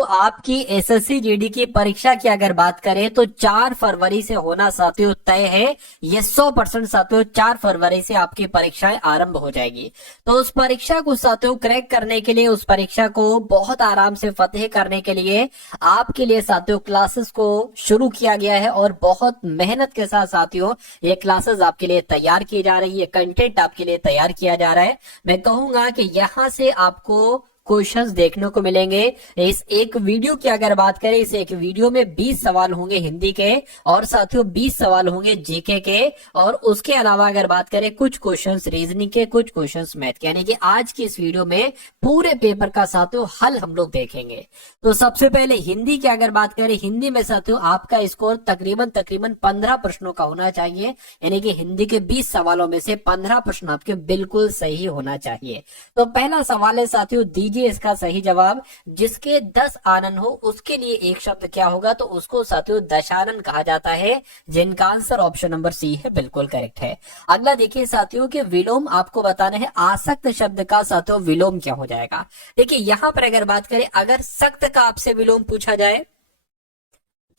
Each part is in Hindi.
तो आपकी एसएससी जीडी की परीक्षा की अगर बात करें तो 4 फरवरी से होना साथियों तय है। ये 100% साथियों 4 फरवरी से आपकी परीक्षाएं आरंभ हो जाएगी। तो उस परीक्षा को साथियों क्रैक करने के लिए, उस परीक्षा को बहुत आराम से फतेह करने के लिए आपके लिए साथियों क्लासेस को शुरू किया गया है और बहुत मेहनत के साथ साथियों ये क्लासेस आपके लिए तैयार की जा रही है, कंटेंट आपके लिए तैयार किया जा रहा है। मैं कहूंगा कि यहां से आपको क्वेश्चंस देखने को मिलेंगे। इस एक वीडियो की अगर बात करें, इस एक वीडियो में 20 सवाल होंगे हिंदी के और साथियों 20 सवाल होंगे जीके के, और उसके अलावा अगर बात करें कुछ क्वेश्चंस रीजनिंग के, कुछ क्वेश्चंस मैथ के। यानी कि आज की इस वीडियो में पूरे पेपर का साथियों हल हम लोग देखेंगे। तो सबसे पहले हिंदी की अगर बात करें, हिंदी में साथियों आपका स्कोर तकरीबन 15 प्रश्नों का होना चाहिए। यानी कि हिंदी के 20 सवालों में से 15 प्रश्न आपके बिल्कुल सही होना चाहिए। तो पहला सवाल है साथियों, दीजिए इसका सही जवाब। जिसके 10 आनन हो उसके लिए एक शब्द क्या होगा? तो उसको साथियों दशानन कहा जाता है, जिनका आंसर ऑप्शन नंबर सी है, बिल्कुल करेक्ट है। अगला देखिए साथियों कि विलोम आपको बताना है। आसक्त शब्द का साथियों विलोम क्या हो जाएगा? देखिए यहां पर अगर बात करें, अगर सख्त का आपसे विलोम पूछा जाए,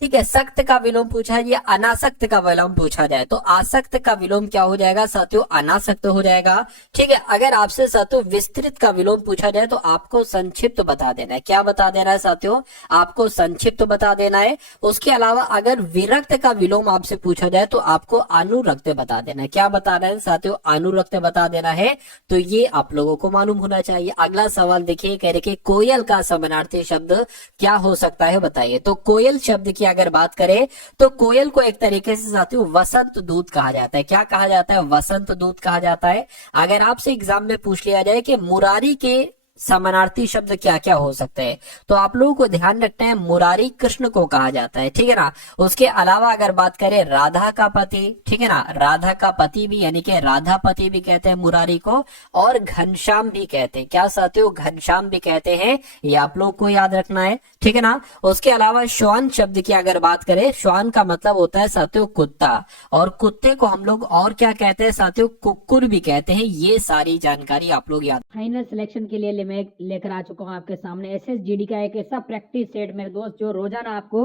ठीक है, सख्त का विलोम पूछा है या अनासक्त का विलोम पूछा जाए, तो आसक्त का विलोम क्या हो जाएगा साथियों? अनासक्त हो जाएगा। ठीक है, अगर आपसे साथियों विस्तृत का विलोम पूछा जाए तो आपको संक्षिप्त बता देना है। क्या बता देना है साथियों? आपको संक्षिप्त बता देना है। उसके अलावा अगर विरक्त का विलोम आपसे पूछा जाए तो आपको अनुरक्त बता देना है। क्या बताना है साथियों? अनुरक्त बता देना है। तो ये आप लोगों को मालूम होना चाहिए। अगला सवाल देखिए, कह रहे कि कोयल का समानार्थी शब्द क्या हो सकता है, बताइए। तो कोयल शब्द की अगर बात करें तो कोयल को एक तरीके से साथियों वसंत दूत कहा जाता है। क्या कहा जाता है? वसंत दूत कहा जाता है। अगर आपसे एग्जाम में पूछ लिया जाए कि मुरारी के समानार्थी शब्द क्या क्या हो सकते हैं, तो आप लोगों को ध्यान रखना है मुरारी कृष्ण को कहा जाता है, ठीक है ना। उसके अलावा अगर बात करें राधा का पति, ठीक है ना, राधा का पति भी यानी कि राधापति भी कहते हैं मुरारी को, और घनश्याम भी कहते हैं। क्या साथियों? घनश्याम भी कहते हैं। ये आप लोग को याद रखना है, ठीक है ना। उसके अलावा श्वान शब्द की अगर बात करें, श्वान का मतलब होता है साथियों कुत्ता, और कुत्ते को हम लोग और क्या कहते हैं साथियों? कुक्कुर भी कहते हैं। ये सारी जानकारी आप लोग याद। फाइनल सिलेक्शन के लिए मैं लेकर आ चुका हूँ आपके सामने एसएसजीडी का एक ऐसा प्रैक्टिस सेट मेरे दोस्त, जो रोजाना आपको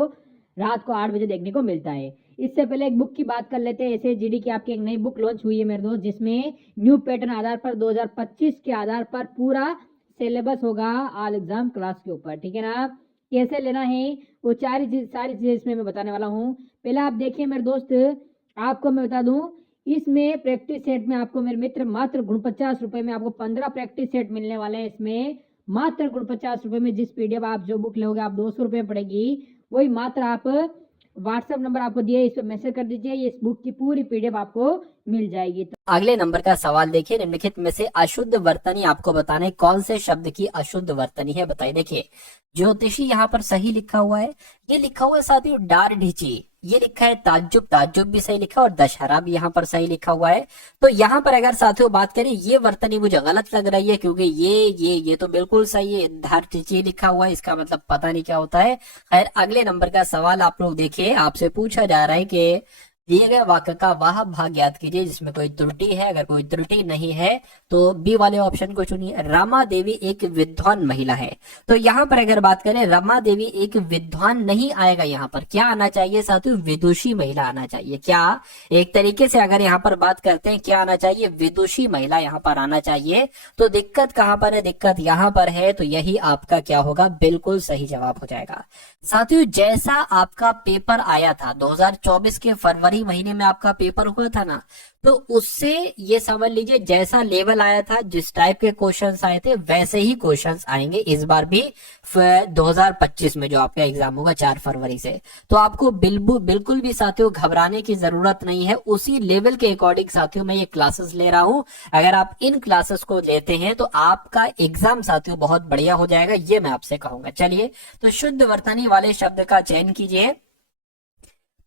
रात को 8 बजे देखने को मिलता है। इससे पहले एक बुक की बात कर लेते हैं। एसएसजीडी की आपकी एक नई बुक लॉन्च हुई है मेरे दोस्त, जिसमें न्यू पैटर्न आधार पर 2025 के आधार पर पूरा सिलेबस होगा ऑल एग्जाम क्लास के ऊपर, ठीक है ना। कैसे लेना है वो सारी चीजें इसमें मैं बताने वाला हूँ। पहले आप देखिए मेरे दोस्त, आपको मैं बता दूं, इसमें प्रैक्टिस सेट में आपको मेरे मित्र मात्र 49 में आपको 15 प्रैक्टिस सेट मिलने वाले हैं। इसमें मात्र 49 में जिस पीडीएफ आप जो बुक लोगे आप 200 पड़ेगी, वही मात्र आप व्हाट्सएप नंबर आपको दिए, इस पर मैसेज कर दीजिए, ये इस बुक की पूरी पीडीएफ आपको मिल जाएगी। तो अगले नंबर का सवाल देखिए, निम्नलिखित में से अशुद्ध वर्तनी आपको बताना है। कौन से शब्द की अशुद्ध वर्तनी है, बताइए। देखिए ज्योतिषी यहाँ पर सही लिखा हुआ है, ये लिखा हुआ है साथियों डार ढीची, ये लिखा है ताज्जुब, ताज्जुब भी सही लिखा है, और दशहरा भी यहाँ पर सही लिखा हुआ है। तो यहाँ पर अगर साथियों बात करें, ये वर्तनी मुझे गलत लग रही है, क्योंकि ये तो बिल्कुल सही है, धार ढीची लिखा हुआ है, इसका मतलब पता नहीं क्या होता है। खैर अगले नंबर का सवाल आप लोग देखिए, आपसे पूछा जा रहा है कि दिए गए वाक्य का वह भाग ज्ञात कीजिए जिसमें कोई त्रुटि है। अगर कोई त्रुटि नहीं है तो बी वाले ऑप्शन को चुनिए। रमा देवी एक विद्वान महिला है। तो यहाँ पर अगर बात करें, रमा देवी एक विद्वान नहीं आएगा, यहाँ पर क्या आना चाहिए साथियों? विदुषी महिला आना चाहिए। क्या एक तरीके से अगर यहाँ पर बात करते हैं, क्या आना चाहिए? विदुषी महिला यहाँ पर आना चाहिए। तो दिक्कत कहाँ पर है? दिक्कत यहाँ पर है। तो यही आपका क्या होगा? बिल्कुल सही जवाब हो जाएगा। साथियों जैसा आपका पेपर आया था 2024 के फरवरी महीने में आपका पेपर हुआ था ना, तो उससे ये समझ लीजिए जैसा लेवल आया था, जिस टाइप के क्वेश्चंस आए थे, वैसे ही क्वेश्चंस आएंगे इस बार भी 2025 में जो आपका एग्जाम होगा 4 फरवरी से। तो आपको बिल्कुल भी साथियों घबराने की जरूरत नहीं है। उसी लेवल के अकॉर्डिंग साथियों मैं ये क्लासेस ले रहा हूं। अगर आप इन क्लासेस को लेते हैं तो आपका एग्जाम साथियों बहुत बढ़िया हो जाएगा, ये मैं आपसे कहूंगा। चलिए तो शुद्ध वर्तनी वाले शब्द का चयन कीजिए।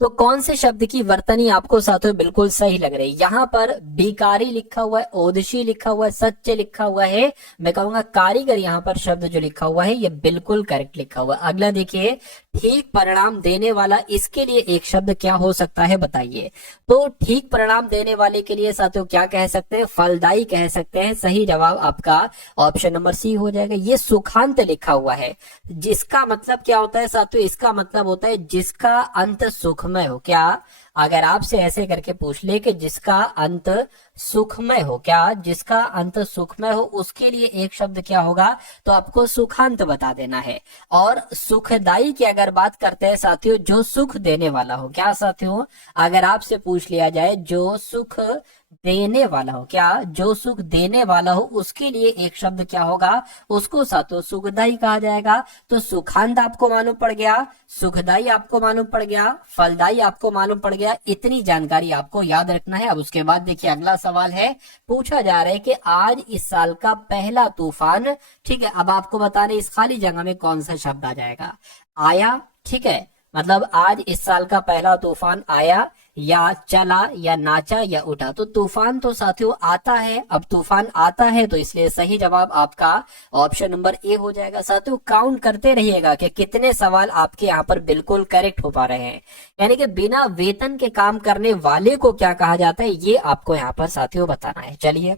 तो कौन से शब्द की वर्तनी आपको साथियों बिल्कुल सही लग रही है? यहाँ पर बेकारी लिखा हुआ है, ओदशी लिखा हुआ है, सच्चे लिखा हुआ है। मैं कहूंगा कारीगर यहाँ पर शब्द जो लिखा हुआ है ये बिल्कुल करेक्ट लिखा हुआ है। अगला देखिए, ठीक परिणाम देने वाला, इसके लिए एक शब्द क्या हो सकता है बताइए। तो ठीक परिणाम देने वाले के लिए साथियों क्या कह सकते हैं, फलदायी कह सकते हैं। सही जवाब आपका ऑप्शन नंबर सी हो जाएगा। ये सुखांत लिखा हुआ है, जिसका मतलब क्या होता है साथियों, इसका मतलब होता है जिसका अंत सुखमय हो। क्या, अगर आपसे ऐसे करके पूछ ले कि जिसका अंत सुखमय हो, क्या जिसका अंत सुखमय हो, उसके लिए एक शब्द क्या होगा, तो आपको सुखांत बता देना है। और सुखदाई की अगर बात करते हैं साथियों, जो सुख देने वाला हो। क्या साथियों, अगर आपसे पूछ लिया जाए जो सुख देने वाला हो, क्या जो सुख देने वाला हो, उसके लिए एक शब्द क्या होगा, उसको साथियों सुखदाई कहा जाएगा। तो सुखांत आपको मालूम पड़ गया, सुखदाई आपको मालूम पड़ गया, फलदाई आपको मालूम पड़ गया। इतनी जानकारी आपको याद रखना है। अब उसके बाद देखिए अगला सवाल है, पूछा जा रहा है कि आज इस साल का पहला तूफान, ठीक है, अब आपको बताने इस खाली जगह में कौन सा शब्द आ जाएगा, आया, ठीक है, मतलब आज इस साल का पहला तूफान आया, या चला, या नाचा, या उठा। तो तूफान तो साथियों आता है, अब तूफान आता है तो इसलिए सही जवाब आपका ऑप्शन नंबर ए हो जाएगा। साथियों काउंट करते रहिएगा कि कितने सवाल आपके यहाँ पर बिल्कुल करेक्ट हो पा रहे हैं, यानी कि बिना वेतन के काम करने वाले को क्या कहा जाता है, ये आपको यहाँ पर साथियों बताना है। चलिए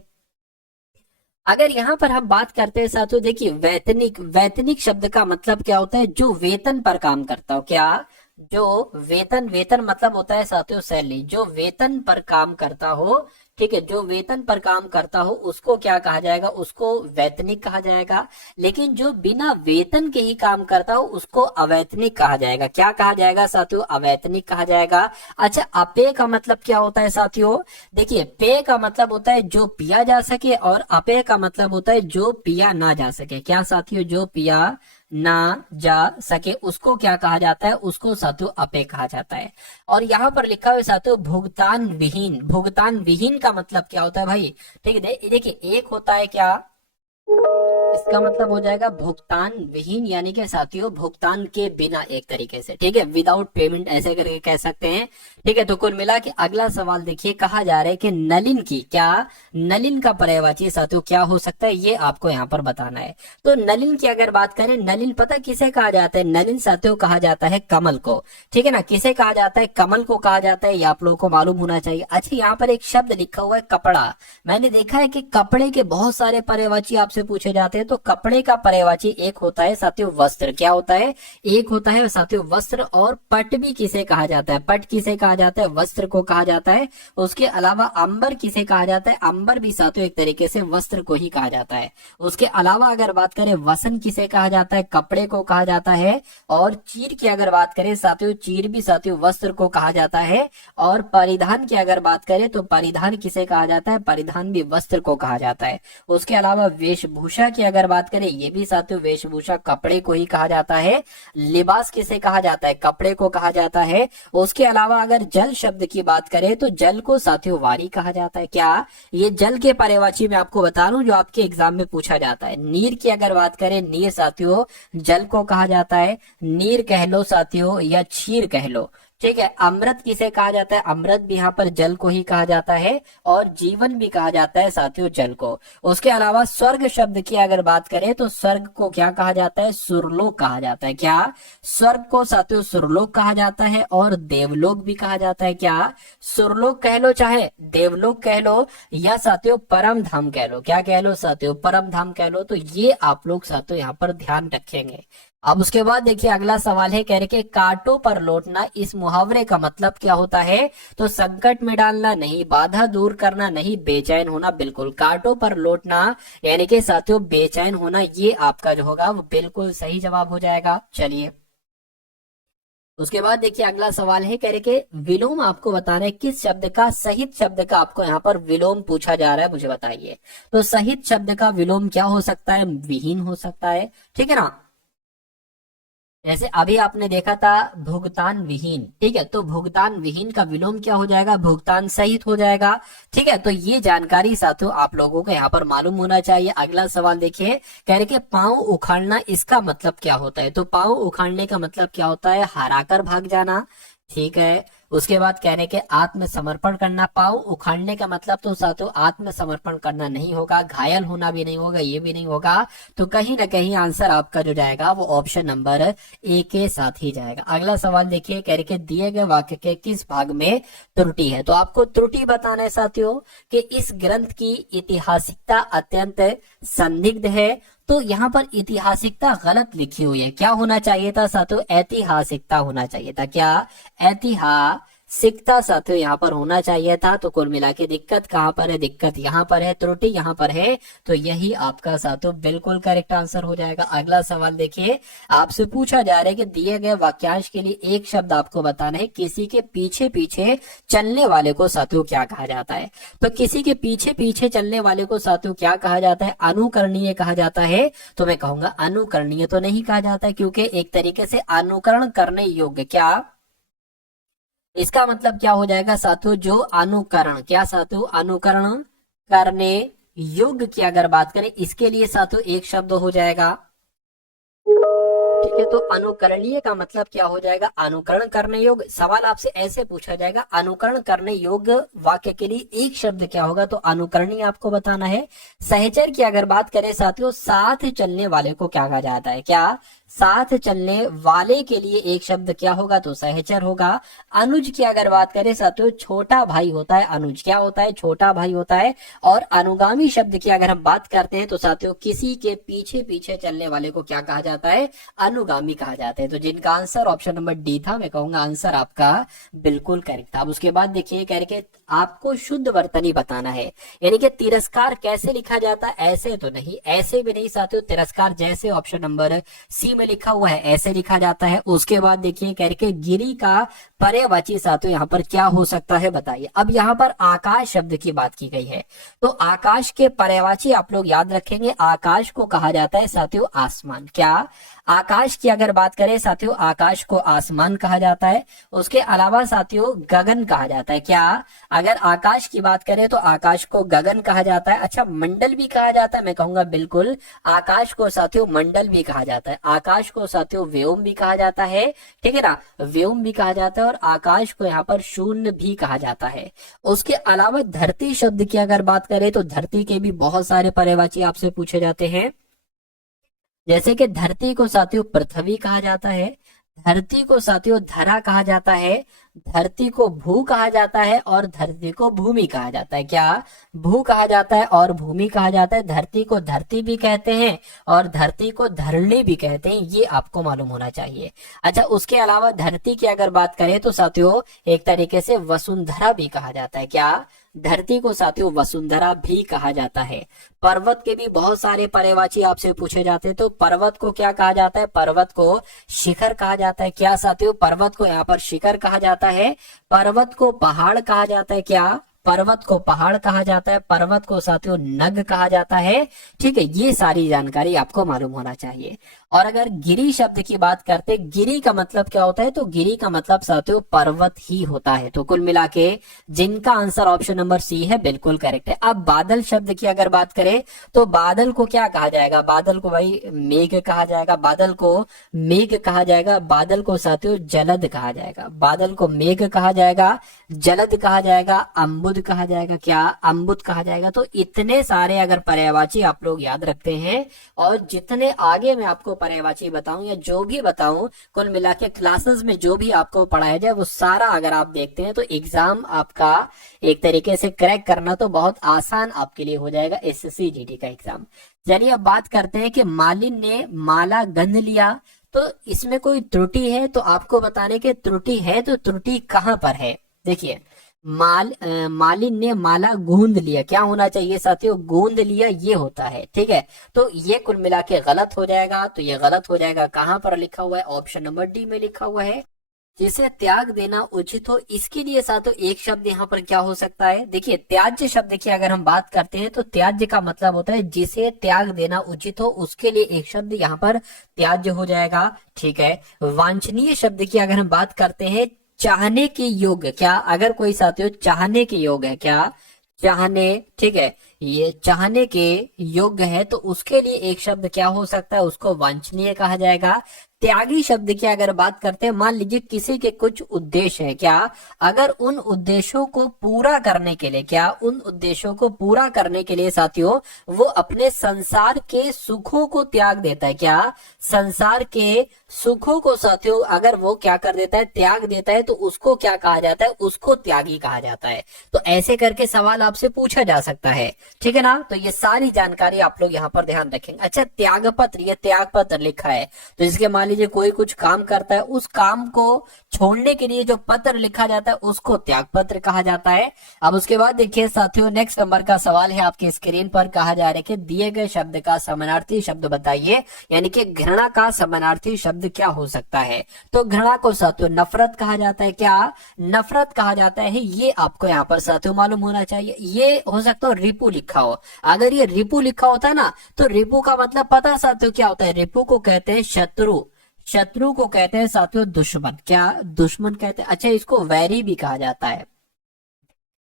अगर यहाँ पर हम बात करते हैं साथियों, देखिए वैतनिक, वैतनिक शब्द का मतलब क्या होता है, जो वेतन पर काम करता हो। क्या, जो वेतन, वेतन मतलब होता है साथियों सैलरी, जो वेतन पर काम करता हो, ठीक है, जो वेतन पर काम करता हो उसको क्या कहा जाएगा, उसको वैतनिक कहा जाएगा। लेकिन जो बिना वेतन के ही काम करता हो उसको अवैतनिक कहा जाएगा। क्या कहा जाएगा साथियों, अवैतनिक कहा जाएगा। अच्छा, अपेय का मतलब क्या होता है साथियों, देखिए पेय का मतलब होता है जो पिया जा सके, और अपेय का मतलब होता है जो पिया ना जा सके। क्या साथियों, जो पिया ना जा सके उसको क्या कहा जाता है, उसको साथियों अपेय कहा जाता है। और यहाँ पर लिखा हुआ है साथियों भुगतान विहीन, भुगतान विहीन का मतलब क्या होता है भाई, ठीक है, देखिए एक होता है क्या, इसका मतलब हो जाएगा भुगतान विहीन, यानी कि साथियों भुगतान के बिना, एक तरीके से, ठीक है, विदाउट पेमेंट ऐसे करके कह सकते हैं। ठीक है, तो कुल मिला के अगला सवाल देखिए, कहा जा रहा है कि नलिन की, क्या नलिन का पर्यायवाची साथियों क्या हो सकता है, ये आपको यहाँ पर बताना है। तो नलिन की अगर बात करें, नलिन पता किसे कहा जाता है, नलिन साथियों कहा जाता है कमल को, ठीक है ना, किसे कहा जाता है, कमल को कहा जाता है, ये आप लोगों को मालूम होना चाहिए। अच्छा, यहाँ पर एक शब्द लिखा हुआ है कपड़ा, मैंने देखा है कि कपड़े के बहुत सारे पर्यायवाची आपसे पूछे जाते हैं। तो कपड़े का पर्यायवाची एक होता है साथियों वस्त्र, क्या होता है, एक होता है साथियों वस्त्र। और पट भी किसे कहा जाता है, पट किसे कहा जाता है, वस्त्र को कहा जाता है। उसके अलावा अंबर किसे कहा जाता है, अंबर भी साथियों एक तरीके से वस्त्र को ही कहा जाता है। उसके अलावा अगर बात करें वसन किसे कहा जाता है, कपड़े को कहा जाता है। और चीर की अगर बात करें साथियों, चीर भी साथियों वस्त्र को कहा जाता है। और परिधान की अगर बात करें तो परिधान किसे कहा जाता है, परिधान भी वस्त्र को कहा जाता है। उसके अलावा वेशभूषा की अगर बात करें, ये भी साथियों वेशभूषा कपड़े को ही कहा जाता है। लिबास किसे कहा जाता है, कपड़े को कहा जाता है। उसके अलावा अगर जल शब्द की बात करें तो जल को साथियों वारी कहा जाता है। क्या, ये जल के पर्यायवाची मैं आपको बता रहा हूं जो आपके एग्जाम में पूछा जाता है। नीर की अगर बात करें, नीर साथियों जल को कहा जाता है, नीर कह लो साथियों या क्षीर कह लो, ठीक है। अमृत किसे कहा जाता है, अमृत भी यहाँ पर जल को ही कहा जाता है। और जीवन भी कहा जाता है साथियों जल को। उसके अलावा स्वर्ग शब्द की अगर बात करें तो स्वर्ग को क्या कहा जाता है, सुरलोक कहा जाता है। क्या, स्वर्ग को साथियों सुरलोक कहा जाता है। और देवलोक भी कहा जाता है। क्या, सुरलोक कह लो चाहे देवलोक कह लो, या साथियों परम धाम कह लो। क्या कह लो साथियों, परम धाम कह लो। तो ये आप लोग साथियों यहाँ पर ध्यान रखेंगे। अब उसके बाद देखिए अगला सवाल है, कह रहे कि कांटों पर लौटना, इस मुहावरे का मतलब क्या होता है। तो संकट में डालना नहीं, बाधा दूर करना नहीं, बेचैन होना। बिल्कुल, कांटों पर लौटना यानी कि साथियों बेचैन होना, ये आपका जो होगा वो बिल्कुल सही जवाब हो जाएगा। चलिए उसके बाद देखिए अगला सवाल है, कह रहे कि विलोम आपको बताना है, किस शब्द का, सहित शब्द का आपको यहाँ पर विलोम पूछा जा रहा है, मुझे बताइए। तो सहित शब्द का विलोम क्या हो सकता है, विहीन हो सकता है, ठीक है ना। जैसे अभी आपने देखा था भुगतान विहीन, ठीक है, तो भुगतान विहीन का विलोम क्या हो जाएगा, भुगतान सहित हो जाएगा। ठीक है, तो ये जानकारी साथियों आप लोगों को यहाँ पर मालूम होना चाहिए। अगला सवाल देखिए, कह रहे कि पांव उखाड़ना, इसका मतलब क्या होता है। तो पांव उखाड़ने का मतलब क्या होता है, हराकर भाग जाना, ठीक है। उसके बाद कह रहे कि आत्मसमर्पण करना। पाँव उखाड़ने का मतलब तो साथियों आत्मसमर्पण करना नहीं होगा, घायल होना भी नहीं होगा, ये भी नहीं होगा। तो कहीं ना कहीं आंसर आपका जो जाएगा वो ऑप्शन नंबर ए के साथ ही जाएगा। अगला सवाल देखिए, कह रहे कि दिए गए वाक्य के किस भाग में त्रुटि है। तो आपको त्रुटि बताना है साथियों कि इस ग्रंथ की ऐतिहासिकता अत्यंत संदिग्ध है। तो यहाँ पर ऐतिहासिकता गलत लिखी हुई है। क्या होना चाहिए था साथियों, ऐतिहासिकता होना चाहिए था। क्या, ऐतिहासिकता साथियों यहाँ पर होना चाहिए था। तो कुल मिला के दिक्कत कहाँ पर है, दिक्कत यहाँ पर है, त्रुटि यहाँ पर है। तो यही आपका साथियों बिल्कुल करेक्ट आंसर हो जाएगा। अगला सवाल देखिए, आपसे पूछा जा रहा है कि दिए गए वाक्यांश के लिए एक शब्द आपको बताना है, किसी के पीछे पीछे चलने वाले को साथियों क्या कहा जाता है। तो किसी के पीछे पीछे चलने वाले को साथियों क्या कहा जाता है, अनुकरणीय कहा जाता है। तो मैं कहूंगा अनुकरणीय तो नहीं कहा जाता है, क्योंकि एक तरीके से अनुकरण करने योग्य। क्या, इसका मतलब क्या हो जाएगा साथियों, जो अनुकरण, क्या साथियों, अनुकरण करने योग्य की अगर बात करें, इसके लिए साथियों एक शब्द हो जाएगा। ठीक है, तो अनुकरणीय का मतलब क्या हो जाएगा, अनुकरण करने योग्य। सवाल आपसे ऐसे पूछा जाएगा, अनुकरण करने योग्य वाक्य के लिए एक शब्द क्या होगा, तो अनुकरणीय आपको बताना है। सहचर की अगर बात करें साथियों, साथ चलने वाले को क्या कहा जाता है। क्या, साथ चलने वाले के लिए एक शब्द क्या होगा, तो सहचर होगा। अनुज की अगर बात करें साथियों, छोटा भाई होता है अनुज, क्या होता है, छोटा भाई होता है। और अनुगामी शब्द की अगर हम बात करते हैं तो साथियों किसी के पीछे पीछे चलने वाले को क्या कहा जाता है, अनुगामी कहा जाता है। तो जिनका आंसर ऑप्शन नंबर डी था, मैं कहूंगा आंसर आपका बिल्कुल करेक्ट था। अब उसके बाद देखिए, कह रहे आपको शुद्ध वर्तनी बताना है, यानी कि तिरस्कार कैसे लिखा जाता है, ऐसे तो नहीं, ऐसे भी नहीं साथियों, तिरस्कार जैसे ऑप्शन नंबर सी में लिखा हुआ है ऐसे लिखा जाता है। उसके बाद देखिए, कह रहे गिरी का पर्यायवाची साथियों यहाँ पर क्या हो सकता है, बताइए। अब यहाँ पर आकाश शब्द की बात की गई है, तो आकाश के पर्यायवाची आप लोग याद रखेंगे, आकाश को कहा जाता है साथियों आसमान। क्या, आकाश की अगर बात करें साथियों, आकाश को आसमान कहा जाता है। उसके अलावा साथियों गगन कहा जाता है। क्या, अगर आकाश की बात करें तो आकाश को गगन कहा जाता है। अच्छा, मंडल भी कहा जाता है, मैं कहूंगा बिल्कुल, आकाश को साथियों मंडल भी कहा जाता है। आकाश को साथियों व्योम भी कहा जाता है, ठीक है ना, व्योम भी कहा जाता है। और आकाश को यहाँ पर शून्य भी कहा जाता है। उसके अलावा धरती शब्द की अगर बात करें तो धरती के भी बहुत सारे पर्यायवाची आपसे पूछे जाते हैं, जैसे कि धरती को साथियों पृथ्वी कहा जाता है, धरती को साथियों धरा कहा जाता है, धरती को भू कहा जाता है और धरती को भूमि कहा जाता है। क्या, भू कहा जाता है और भूमि कहा जाता है। धरती को धरती भी कहते हैं और धरती को धरणी भी कहते हैं, ये आपको मालूम होना चाहिए। अच्छा, उसके अलावा धरती की अगर बात करें तो साथियों एक तरीके से वसुंधरा भी कहा जाता है। क्या, धरती को साथियों वसुंधरा भी कहा जाता है। पर्वत के भी बहुत सारे पर्यायवाची आपसे पूछे जाते हैं, तो पर्वत को क्या कहा जाता है, पर्वत को शिखर कहा जाता है। क्या साथियों, पर्वत को यहाँ पर शिखर कहा जाता है, पर्वत को पहाड़ कहा जाता है। क्या, पर्वत को पहाड़ कहा जाता है, पर्वत को साथियों नग कहा जाता है। ठीक है, ये सारी जानकारी आपको मालूम होना चाहिए। और अगर गिरी शब्द की बात करते, गिरी का मतलब क्या होता है, तो गिरी का मतलब साथियों पर्वत ही होता है। तो कुल मिला के जिनका आंसर ऑप्शन नंबर सी है बिल्कुल करेक्ट है। अब बादल शब्द की अगर बात करें तो बादल को क्या कहा जाएगा, बादल को भाई मेघ कहा जाएगा, बादल को मेघ कहा जाएगा, बादल को साथियों जलद कहा जाएगा, बादल को मेघ कहा जाएगा, जलद कहा जाएगा, अम्बुद कहा जाएगा। क्या, अम्बुद कहा जाएगा। तो इतने सारे अगर पर्यायवाची आप लोग याद रखते हैं, और जितने आगे मैं आपको पर्यायवाची बताऊं या जो भी बताऊं, कुल मिला के क्लासेस में जो भी आपको पढ़ाया जाए वो सारा अगर आप देखते हैं तो एग्जाम आपका एक तरीके से क्रैक करना तो बहुत आसान आपके लिए हो जाएगा, एसएससी जीडी का एग्जाम। चलिए अब बात करते हैं कि मालिन ने माला गंध लिया, तो इसमें कोई त्रुटि है, तो आपको बताने के त्रुटि है, तो त्रुटि कहां पर है। देखिए, मालिन ने माला गूंद लिया, क्या होना चाहिए साथियों, गूंद लिया ये होता है। ठीक है, तो ये कुल मिला के गलत हो जाएगा। तो ये गलत हो जाएगा, कहां पर लिखा हुआ है, ऑप्शन नंबर डी में लिखा हुआ है, जिसे त्याग देना उचित हो। इसके लिए साथियों एक शब्द यहाँ पर क्या हो सकता है, देखिए त्याज्य शब्द की अगर हम बात करते हैं तो त्याज्य का मतलब होता है जिसे त्याग देना उचित हो, उसके लिए एक शब्द यहाँ पर त्याज्य हो जाएगा। ठीक है, वांछनीय शब्द की अगर हम बात करते हैं, चाहने के योग्य, क्या अगर कोई साथियों चाहने के योग्य है, क्या चाहने, ठीक है, ये चाहने के योग्य है, तो उसके लिए एक शब्द क्या हो सकता है, उसको वांछनीय कहा जाएगा। त्यागी शब्द की अगर बात करते हैं, मान लीजिए किसी के कुछ उद्देश्य है, क्या अगर उन उद्देश्यों को पूरा करने के लिए, क्या उन उद्देश्यों को पूरा करने के लिए साथियों वो अपने संसार के सुखों को त्याग देता है, क्या संसार के सुखों को साथियों अगर वो क्या कर देता है, त्याग देता है, तो उसको क्या कहा जाता है, उसको त्यागी कहा जाता है। तो ऐसे करके सवाल आपसे पूछा जा सकता है, ठीक है ना। तो ये सारी जानकारी आप लोग यहाँ पर ध्यान रखेंगे। अच्छा, त्याग पत्र, ये त्याग पत्र लिखा है, तो इसके मान लीजिए कोई कुछ काम करता है, उस काम को छोड़ने के लिए जो पत्र लिखा जाता है उसको त्याग पत्र कहा जाता है। अब उसके बाद देखिए साथियों, नेक्स्ट नंबर का सवाल है आपकी स्क्रीन पर, कहा जा रहा है कि दिए गए शब्द का समानार्थी शब्द बताइए, यानी कि घृणा का समानार्थी शब्द क्या हो सकता है। तो घृणा को साथियों नफरत कहा जाता है, क्या नफरत कहा जाता है, ये आपको यहाँ पर साथियों मालूम होना चाहिए। ये हो सकता है रिपु लिखा हो, अगर ये रिपु लिखा होता ना तो रिपु का मतलब पता साथियों क्या होता है, रिपु को कहते हैं शत्रु, शत्रु को कहते हैं साथियों दुश्मन, क्या दुश्मन कहते हैं। अच्छा, इसको वैरी भी कहा जाता है,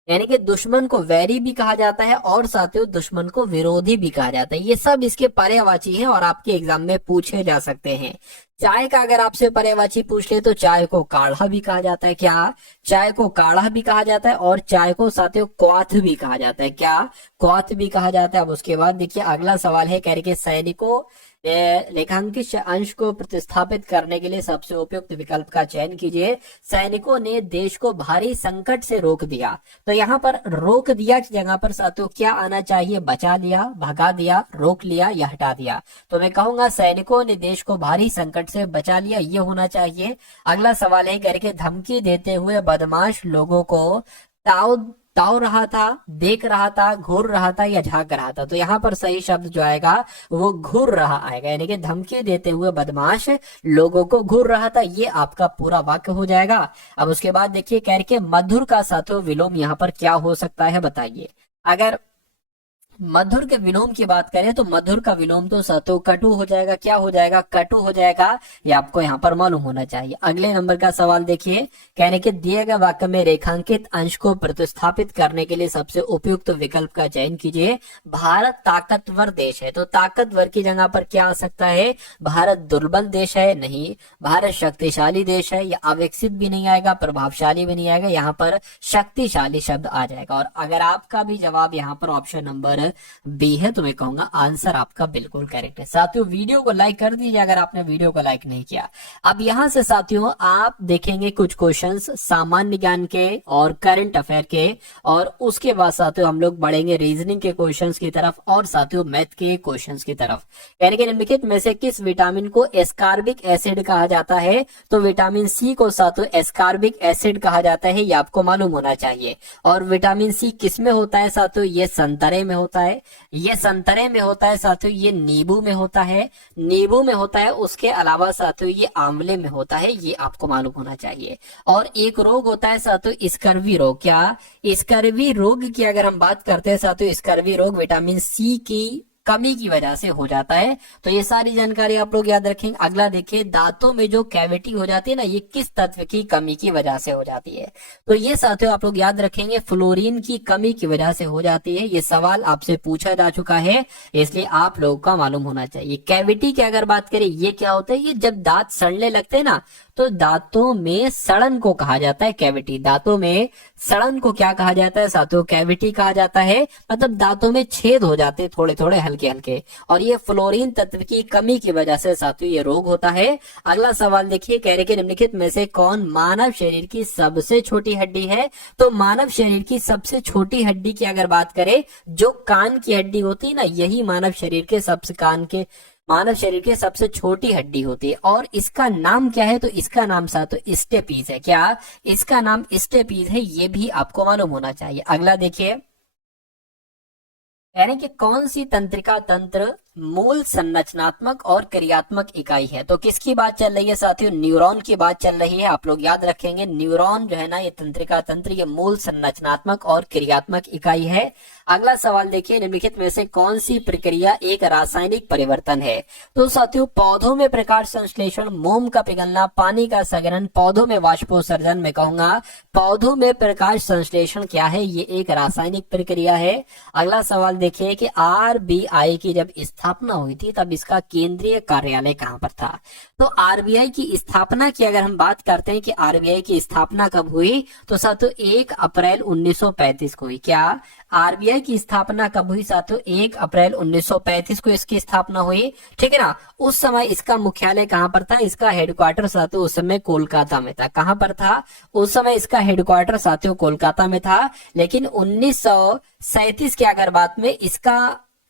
यानी कि दुश्मन को वैरी भी कहा जाता है और साथियों दुश्मन को विरोधी भी कहा जाता है। ये सब इसके पर्यायवाची हैं और आपके एग्जाम में पूछे जा सकते हैं। चाय का अगर आपसे पर्यायवाची पूछ ले तो चाय को काढ़ा भी कहा जाता है, क्या चाय को काढ़ा भी कहा जाता है और चाय को साथियों क्वाथ भी कहा जाता है, क्या क्वाथ भी कहा जाता है। अब उसके बाद देखिए अगला सवाल है, कह रहे कि सैनिकों लेखांकित अंश को प्रतिस्थापित करने के लिए सबसे उपयुक्त विकल्प का चयन कीजिए। सैनिकों ने देश को भारी संकट से रोक दिया, तो यहाँ पर रोक दिया की जगह पर साथियों क्या आना चाहिए, बचा लिया, भगा दिया, रोक लिया या हटा दिया। तो मैं कहूंगा सैनिकों ने देश को भारी संकट से बचा लिया, ये होना चाहिए। अगला सवाल है, करके धमकी देते हुए बदमाश लोगों को ताव रहा था, देख रहा था, घूर रहा था या झांक रहा था। तो यहाँ पर सही शब्द जो आएगा वो घूर रहा आएगा, यानी कि धमकी देते हुए बदमाश लोगों को घूर रहा था, ये आपका पूरा वाक्य हो जाएगा। अब उसके बाद देखिए कह के मधुर का साथियों विलोम यहाँ पर क्या हो सकता है बताइए। अगर मधुर के विलोम की बात करें तो मधुर का विलोम तो साथियों कटु हो जाएगा, क्या हो जाएगा, कटु हो जाएगा, ये आपको यहाँ पर मालूम होना चाहिए। अगले नंबर का सवाल देखिए, कहने के दिए गए वाक्य में रेखांकित अंश को प्रतिस्थापित करने के लिए सबसे उपयुक्त विकल्प का चयन कीजिए। भारत ताकतवर देश है, तो ताकतवर की जगह पर क्या आ सकता है, भारत दुर्बल देश है, नहीं, भारत शक्तिशाली देश है, या अविकसित भी नहीं आएगा, प्रभावशाली भी नहीं आएगा, यहाँ पर शक्तिशाली शब्द आ जाएगा। और अगर आपका भी जवाब यहाँ पर ऑप्शन नंबर बी है तो मैं कहूंगा आंसर आपका बिल्कुल करेक्ट है। साथियों वीडियो को लाइक कर दीजिए अगर आपने वीडियो को लाइक नहीं किया। अब यहां से साथियों आप देखेंगे कुछ क्वेश्चंस सामान्य ज्ञान के और करंट अफेयर के, और उसके बाद साथियों हम लोग बढ़ेंगे रीजनिंग के क्वेश्चंस की तरफ और साथियों मैथ के क्वेश्चंस की तरफ। यानी कि निम्नलिखित में से किस विटामिन को एस्कॉर्बिक एसिड कहा जाता है, तो विटामिन सी को साथियों एस्कॉर्बिक एसिड कहा जाता है, ये आपको मालूम होना चाहिए। और विटामिन सी किस में होता है साथियों, ये संतरे में होता है, ये संतरे में होता है साथियों, ये नींबू में होता है, नींबू में होता है, उसके अलावा साथियों ये आंवले में होता है, ये आपको मालूम होना चाहिए। और एक रोग होता है साथियों स्कर्वी रोग, क्या स्कर्वी रोग की अगर हम बात करते हैं साथियों, स्कर्वी रोग विटामिन सी की कमी की वजह से हो जाता है। तो ये सारी जानकारी आप लोग याद रखेंगे। अगला देखिए दांतों में जो कैविटी हो जाती है ना, ये किस तत्व की कमी की वजह से हो जाती है, तो ये साथियों आप लोग याद रखेंगे फ्लोरीन की कमी की वजह से हो जाती है। ये सवाल आपसे पूछा जा चुका है, इसलिए आप लोगों का मालूम होना चाहिए। कैविटी की अगर बात करें ये क्या होता है, ये जब दांत सड़ने लगते हैं ना तो दांतों में सड़न को कहा जाता है कैविटी। दांतों में सड़न को क्या कहा जाता है साथियों, कैविटी कहा जाता है। मतलब दांतों में छेद हो जाते हैं थोड़े थोड़े हल्के हल्के, और ये फ्लोरीन तत्व की कमी की वजह से साथियों ये रोग होता है। अगला सवाल देखिए, कह रहे कि निम्नलिखित में से कौन मानव शरीर की सबसे छोटी हड्डी है, तो मानव शरीर की सबसे छोटी हड्डी की अगर बात करें, जो कान की हड्डी होती है ना, यही मानव शरीर के सबसे छोटी हड्डी होती है। और इसका नाम क्या है, तो इसका नाम साथियों स्टेपीज है, क्या इसका नाम स्टेपीज है, ये भी आपको मालूम होना चाहिए। अगला देखिए, यानी कि कौन सी तंत्रिका तंत्र मूल संरचनात्मक और क्रियात्मक इकाई है, तो किसकी बात चल रही है साथियों, न्यूरॉन की बात चल रही है। आप लोग याद रखेंगे न्यूरॉन जो है ना, ये तंत्रिका तंत्र ये मूल संरचनात्मक और क्रियात्मक इकाई है। अगला सवाल देखिए, निम्नलिखित में से कौन सी प्रक्रिया एक रासायनिक परिवर्तन है, तो साथियों पौधों में प्रकाश संश्लेषण, मोम का पिघलना, पानी का सघनन, पौधों में वाष्पोत्सर्जन। मैं कहूंगा पौधों में प्रकाश संश्लेषण क्या है, ये एक रासायनिक प्रक्रिया है। अगला सवाल देखिए कि RBI की जब स्थापना हुई थी तब इसका केंद्रीय कार्यालय कहाँ पर था? तो आरबीआई की स्थापना की अगर हम बात करते हैं कि आरबीआई की स्थापना कब हुई, तो साथियों 1 अप्रैल 1935 को हुई। क्या आरबीआई की स्थापना कब हुई साथियों? 1 अप्रैल 1935 को इसकी स्थापना हुई, ठीक है ना। उस समय इसका मुख्यालय कहाँ पर था? इसका हेडक्वार्टर साथियों उस समय कोलकाता में था। कहाँ पर था उस समय? इसका हेडक्वार्टर साथियों कोलकाता में था। लेकिन 1937 की अगर बात में इसका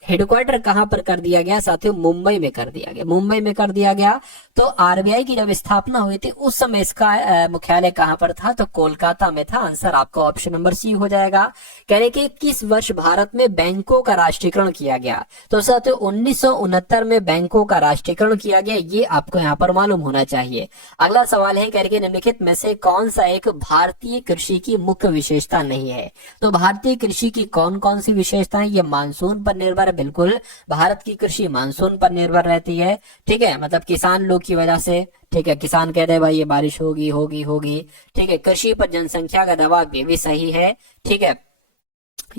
हेडक्वार्टर कहां पर कर दिया गया साथियों? मुंबई में कर दिया गया, मुंबई में कर दिया गया। तो आरबीआई की जब स्थापना हुई थी उस समय इसका मुख्यालय कहां पर था? तो कोलकाता में था। आंसर आपका ऑप्शन नंबर सी हो जाएगा। कह रहे कि किस वर्ष भारत में बैंकों का राष्ट्रीयकरण किया गया? तो साथियों 1969 में बैंकों का राष्ट्रीयकरण किया गया, ये आपको यहाँ पर मालूम होना चाहिए। अगला सवाल है, कह रहे कि निम्नलिखित में से कौन सा एक भारतीय कृषि की मुख्य विशेषता नहीं है? तो भारतीय कृषि की कौन कौन सी विशेषता है? ये मानसून पर निर्भर, बिल्कुल भारत की कृषि मानसून पर निर्भर रहती है, ठीक है, मतलब किसान लोग की वजह से, ठीक है, किसान कहते हैं भाई ये बारिश होगी होगी होगी, ठीक है। कृषि पर जनसंख्या का दबाव, ये भी सही है, ठीक है।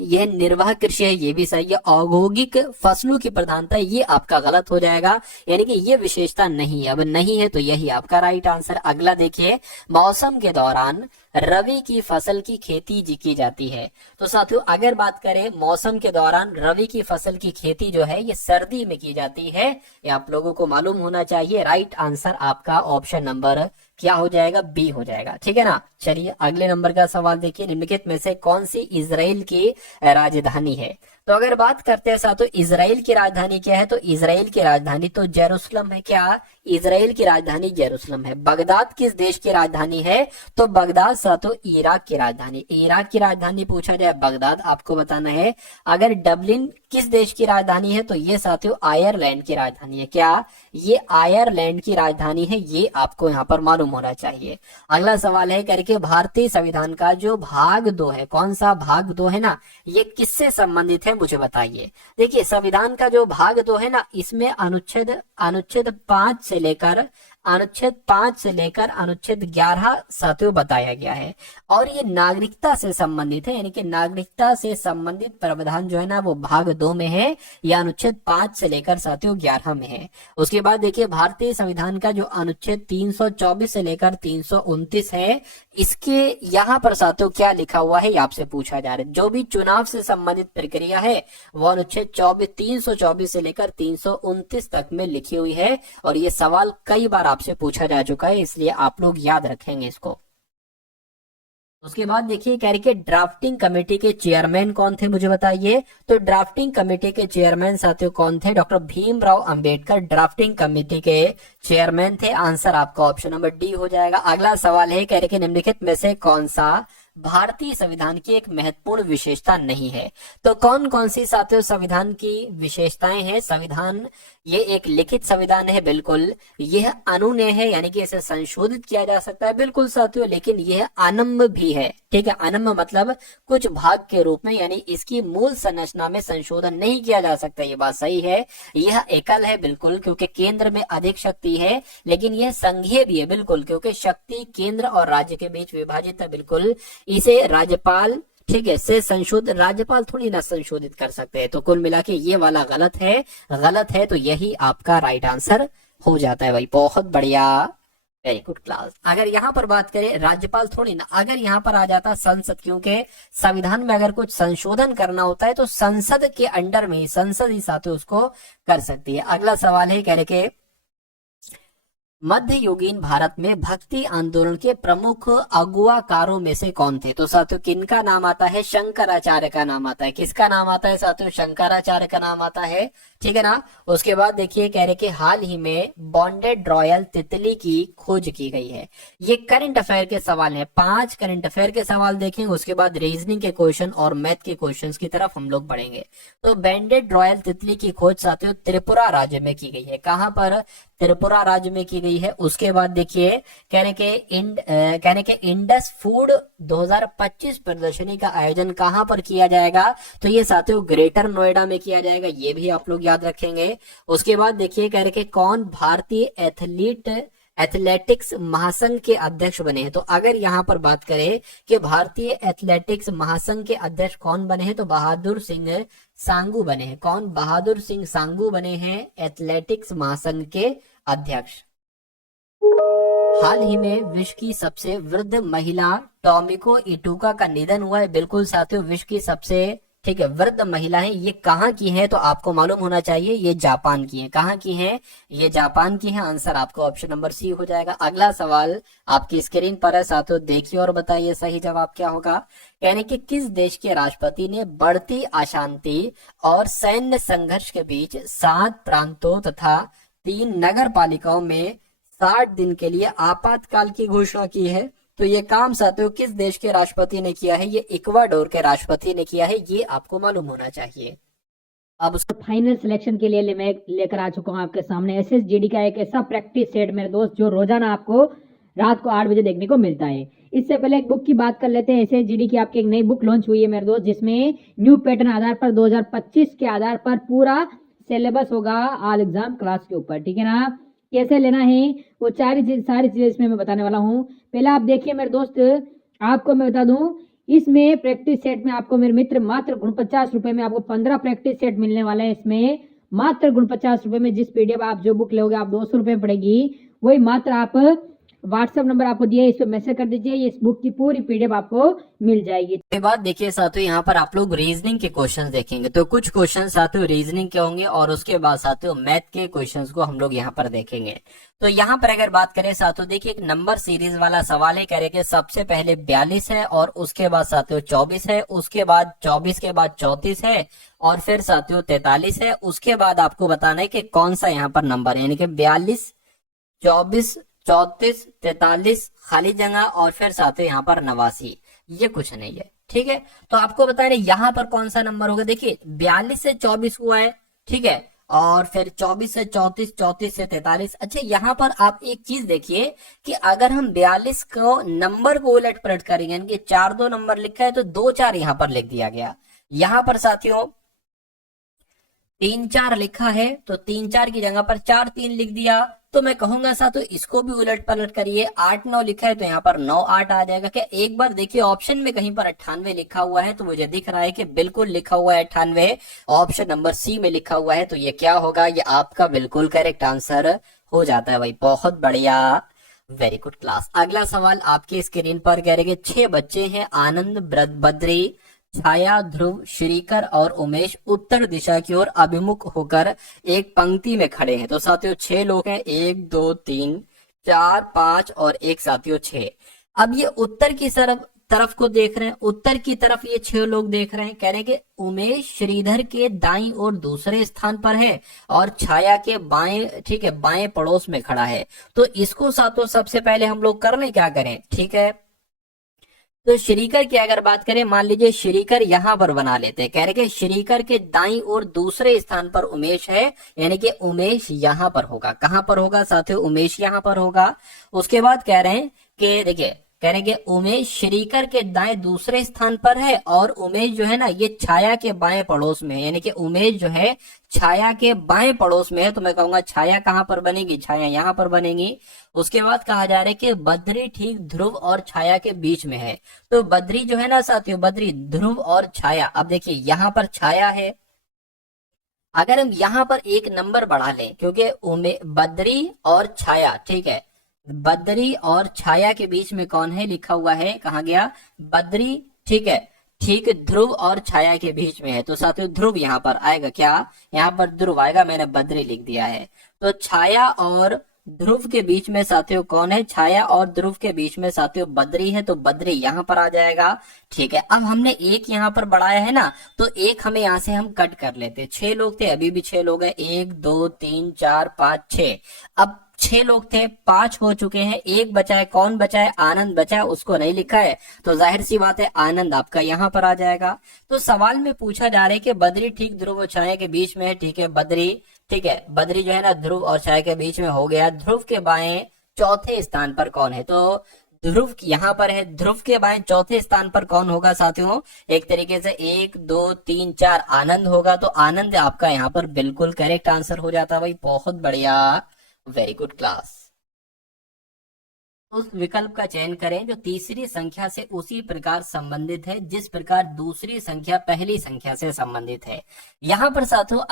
ये निर्वाह कृषि है, ये भी सही है। औद्योगिक फसलों की प्रधानता, ये आपका गलत हो जाएगा, यानी कि ये विशेषता नहीं है। अब नहीं है तो यही आपका राइट आंसर। अगला देखिए, मौसम के दौरान रबी की फसल की खेती की जाती है। तो साथियों अगर बात करें मौसम के दौरान रबी की फसल की खेती जो है ये सर्दी में की जाती है, ये आप लोगों को मालूम होना चाहिए। राइट आंसर आपका ऑप्शन नंबर क्या हो जाएगा? बी हो जाएगा, ठीक है ना। चलिए अगले नंबर का सवाल देखिए, निम्नलिखित में से कौन सी इजराइल की राजधानी है? तो अगर बात करते हैं साथियों इजराइल की राजधानी क्या है? तो इजराइल की राजधानी तो जेरूसलम है। क्या इजराइल की राजधानी जेरूसलम है? बगदाद किस देश की राजधानी है? तो बगदाद साथियों इराक की राजधानी, इराक की राजधानी पूछा जाए बगदाद आपको बताना है। अगर डबलिन किस देश की राजधानी है? तो ये साथियों आयरलैंड की राजधानी है। क्या ये आयरलैंड की राजधानी है? ये आपको यहाँ पर मालूम होना चाहिए। अगला सवाल है करके भारतीय संविधान का जो भाग 2 है, कौन सा भाग 2 है ना, ये किससे संबंधित है मुझे बताइए। देखिए संविधान का जो भाग 2 है ना, इसमें अनुच्छेद 5 से लेकर अनुच्छेद 11 साथियों बताया गया है, और ये नागरिकता से संबंधित है, यानी कि नागरिकता से संबंधित प्रावधान जो है ना वो भाग 2 में है, या अनुच्छेद 5 से लेकर साथियों 11 में है। उसके बाद देखिए भारतीय संविधान का जो अनुच्छेद 324 से लेकर 329 है, इसके यहाँ पर साथियों क्या लिखा हुआ है ये आपसे पूछा जा रहा है। जो भी चुनाव से संबंधित प्रक्रिया है वो अनुच्छेद 324 से लेकर 329 तक में लिखी हुई है, और ये सवाल कई बार आपसे पूछा जा चुका है, इसलिए आप लोग याद रखेंगे इसको। उसके बाद देखिए कह रही कि ड्राफ्टिंग कमेटी के चेयरमैन कौन थे मुझे बताइए। तो ड्राफ्टिंग कमेटी के चेयरमैन साथियों कौन थे? Doctor Bhimrao Ambedkar drafting committee के चेयरमैन थे। आंसर आपका ऑप्शन नंबर डी हो जाएगा। अगला सवाल है कह रहे कि निम्नलिखित में से कौन सा भारतीय संविधान की एक महत्वपूर्ण विशेषता नहीं है? तो कौन कौन सी साथियों संविधान की विशेषताएं हैं? संविधान ये एक लिखित संविधान है, बिल्कुल। यह अनुनय है, यानी कि इसे संशोधित किया जा सकता है, बिल्कुल साथियों। लेकिन यह अनम्य भी है, ठीक है। अनम्य मतलब कुछ भाग के रूप में, यानी इसकी मूल संरचना में संशोधन नहीं किया जा सकता, ये बात सही है। यह एकल है, बिल्कुल, क्योंकि केंद्र में अधिक शक्ति है। लेकिन यह संघीय भी है, बिल्कुल, क्योंकि शक्ति केंद्र और राज्य के बीच विभाजित है, बिल्कुल। इसे राज्यपाल, ठीक है, से संशोधित, राज्यपाल थोड़ी ना संशोधित कर सकते हैं। तो कुल मिला के ये वाला गलत है, तो यही आपका राइट आंसर हो जाता है भाई। बहुत बढ़िया, वेरी गुड क्लास। अगर यहाँ पर बात करें राज्यपाल थोड़ी ना, अगर यहाँ पर आ जाता संसद, क्योंकि संविधान में अगर कुछ संशोधन करना होता है तो संसद के अंडर में ही, संसद ही साथ उसको कर सकती है। अगला सवाल है कह रहे के मध्ययुगीन भारत में भक्ति आंदोलन के प्रमुख अगुवाकारों में से कौन थे? तो साथियों किनका नाम आता है? शंकराचार्य का नाम आता है। किसका नाम आता है साथियों? शंकराचार्य का नाम आता है, ठीक है ना। उसके बाद देखिए कह रहे कि हाल ही में बॉन्डेड रॉयल तितली की खोज की गई है। ये करंट अफेयर के सवाल हैं, 5 करंट अफेयर के सवाल देखेंगे, उसके बाद रीजनिंग के क्वेश्चन और मैथ के क्वेश्चन की तरफ हम लोग बढ़ेंगे। तो बैंडेड रॉयल तितली की खोज साथियों त्रिपुरा राज्य में की गई है। कहां पर? त्रिपुरा राज्य में की गई है। उसके बाद देखिए कहने के इंडस फूड 2025 प्रदर्शनी का आयोजन कहां पर किया जाएगा? तो ये साथियों ग्रेटर नोएडा में किया जाएगा, ये भी आप लोग याद रखेंगे। उसके बाद देखिए कह रहे कि कौन भारतीय एथलेटिक्स महासंघ के अध्यक्ष बने हैं। तो अगर यहाँ पर बात करें कि भारतीय एथलेटिक्स महासंघ के अध्यक्ष कौन बने हैं, तो बहादुर सिंह सांगू बने हैं। कौन? बहादुर सिंह सांगू बने हैं एथलेटिक्स महासंघ के अध्यक्ष। हाल ही में विश्व की सबसे वृद्ध महिला टोमिको इटूका का निधन हुआ है। बिल्कुल साथियों, विश्व की सबसे वृद्ध महिला है। ये कहाँ की है? तो आपको मालूम होना चाहिए, ये जापान की है। कहाँ की है? ये जापान की है। आंसर आपको ऑप्शन नंबर सी हो जाएगा। अगला सवाल आपकी स्क्रीन पर है साथियों, देखिए और बताइए सही जवाब क्या होगा। यानी कि किस देश के राष्ट्रपति ने बढ़ती अशांति और सैन्य संघर्ष के बीच 7 प्रांतों तथा 3 नगर पालिकाओं में 60 दिन के लिए आपातकाल की घोषणा की है? तो ये काम साथियों किस देश के राष्ट्रपति ने किया है? ये इक्वाडोर के राष्ट्रपति ने किया है। ये आपको मालूम होना चाहिए। अब फाइनल सिलेक्शन के लिए मैं लेकर आ चुका हूँ आपके सामने एसएसजीडी का एक ऐसा प्रैक्टिस सेट मेरे दोस्त, जो रोजाना आपको रात को 8 बजे देखने को मिलता है। इससे पहले एक बुक की बात कर लेते हैं। एसएसजीडी की आपकी एक नई बुक लॉन्च हुई है मेरे दोस्त, जिसमें न्यू पैटर्न आधार पर 2025 के आधार पर पूरा सिलेबस होगा ऑल एग्जाम क्लास के ऊपर। ठीक है ना? कैसे लेना है वो सारी चीजें इसमें मैं बताने वाला हूँ। पहले आप देखिए मेरे दोस्त, आपको मैं बता दूं, इसमें प्रैक्टिस सेट में आपको मेरे मित्र मात्र 49 रुपए में आपको 15 प्रैक्टिस सेट मिलने वाले हैं। इसमें मात्र 49 रुपए में जिस पीडीएफ आप जो बुक लोगे आप 200 रुपए पड़ेगी, वही मात्र आप व्हाट्सएप नंबर आपको दिया है, इस पे मैसेज कर दीजिए, इस बुक की पूरी पीडीएफ आपको मिल जाएगी। के बाद देखिए साथियों, यहाँ पर आप लोग रीजनिंग के क्वेश्चंस देखेंगे। तो कुछ क्वेश्चन साथियों रीजनिंग के होंगे और उसके बाद साथियों मैथ के क्वेश्चंस को हम लोग यहाँ पर देखेंगे। तो यहाँ पर अगर बात करें साथियों, देखिए एक नंबर सीरीज वाला सवाल है। कह रहे कि सबसे पहले 42 है और उसके बाद साथियों 24 है, उसके बाद 24 के बाद 34 है और फिर साथियों 43 है। उसके बाद आपको बताना है कि कौन सा यहाँ पर नंबर है, यानी कि 42, 24, 34, 43 खाली जगह और फिर साथियों यहाँ पर 89, ये कुछ नहीं है। ठीक है, तो आपको बताना यहाँ पर कौन सा नंबर होगा। देखिए 42 से 24 हुआ है, ठीक है, और फिर 24 से 34, 34 से 43। अच्छा, यहाँ पर आप एक चीज देखिए कि अगर हम 42 को नंबर को उलट पलट करेंगे, यानी कि 4-2 नंबर लिखा है तो 2-4 यहाँ पर लिख दिया गया। यहाँ पर साथियों 3-4 लिखा है तो 3-4 की जगह पर 4-3 लिख दिया। तो मैं कहूंगा साथियों इसको भी उलट पलट करिए। 8-9 लिखा है तो यहाँ पर 9-8 आ जाएगा। क्या एक बार देखिए ऑप्शन में कहीं पर 98 लिखा हुआ है, तो मुझे दिख रहा है कि बिल्कुल लिखा हुआ है 98, ऑप्शन नंबर सी में लिखा हुआ है। तो ये क्या होगा? ये आपका बिल्कुल करेक्ट आंसर हो जाता है भाई। बहुत बढ़िया, वेरी गुड क्लास। अगला सवाल आपकी स्क्रीन पर कह रहे 6 बच्चे हैं, आनंद, बद्री, छाया, ध्रुव, श्रीकर और उमेश उत्तर दिशा की ओर अभिमुख होकर एक पंक्ति में खड़े हैं। तो साथियों 6 लोग हैं, 1, 2, 3, 4, 5 और एक साथियों 6। अब ये उत्तर की तरफ को देख रहे हैं, उत्तर की तरफ ये 6 लोग देख रहे हैं। कह रहे हैं कि उमेश श्रीधर के दाईं ओर दूसरे स्थान पर है और छाया के बाएं, ठीक है, बाएं पड़ोस में खड़ा है। तो इसको साथियों सबसे पहले हम लोग करने क्या करें, ठीक है, तो श्रीकर की अगर बात करें, मान लीजिए श्रीकर यहां पर बना लेते हैं। कह रहे कि श्रीकर के दाईं ओर दूसरे स्थान पर उमेश है, यानी कि उमेश यहां पर होगा। कहां पर होगा साथियों? उमेश यहां पर होगा। उसके बाद कह रहे हैं कि देखिए, कह रहे हैं कि उमेश श्रीकर के दाएं दूसरे स्थान पर है और उमेश जो है ना ये छाया के बाएं पड़ोस में है, यानी कि उमेश जो है छाया के बाएं पड़ोस में है। तो मैं कहूंगा छाया कहां पर बनेगी? छाया यहां पर बनेगी। उसके बाद कहा जा रहा है कि बद्री ठीक ध्रुव और छाया के बीच में है। तो बद्री जो है ना साथियों, बद्री, ध्रुव और छाया। अब देखिए यहां पर छाया है, अगर हम यहां पर एक नंबर बढ़ा लें, क्योंकि बद्री और छाया, ठीक है, बद्री और छाया के बीच में कौन है लिखा हुआ है, कहा गया? बद्री, ठीक है, ठीक ध्रुव और छाया के बीच में है। तो साथियों ध्रुव यहां पर आएगा, क्या यहां पर ध्रुव आएगा? मैंने बद्री लिख दिया है। तो छाया और ध्रुव के बीच में साथियों कौन है? छाया और ध्रुव के बीच में साथियों बद्री है, तो बद्री यहां पर आ जाएगा। ठीक है, अब हमने एक यहां पर बढ़ाया है ना, तो एक हमें यहां से हम कट कर लेते। 6 लोग थे, अभी भी 6 लोग हैं, 1, 2, 3, 4, 5, 6। अब 6 लोग थे, 5 हो चुके हैं, एक बचा है। कौन बचा है? आनंद बचा है, उसको नहीं लिखा है, तो जाहिर सी बात है आनंद आपका यहां पर आ जाएगा। तो सवाल में पूछा जा रहा है कि बद्री ठीक ध्रुव और छाया के बीच में है, ठीक है, बद्री, ठीक है, बद्री जो है ना ध्रुव और छाया के बीच में हो गया। ध्रुव के बाएं चौथे स्थान पर कौन है? तो ध्रुव यहाँ पर है, ध्रुव के बाएं चौथे स्थान पर कौन होगा साथियों? एक तरीके से 1, 2, 3, 4 आनंद होगा। तो आनंद आपका यहाँ पर बिल्कुल करेक्ट आंसर हो जाता है भाई। बहुत बढ़िया, वेरी गुड क्लास। उस विकल्प का चयन करें जो तीसरी संख्या से उसी प्रकार संबंधित है जिस प्रकार दूसरी संख्या पहली संख्या से संबंधित है। यहाँ पर साथियों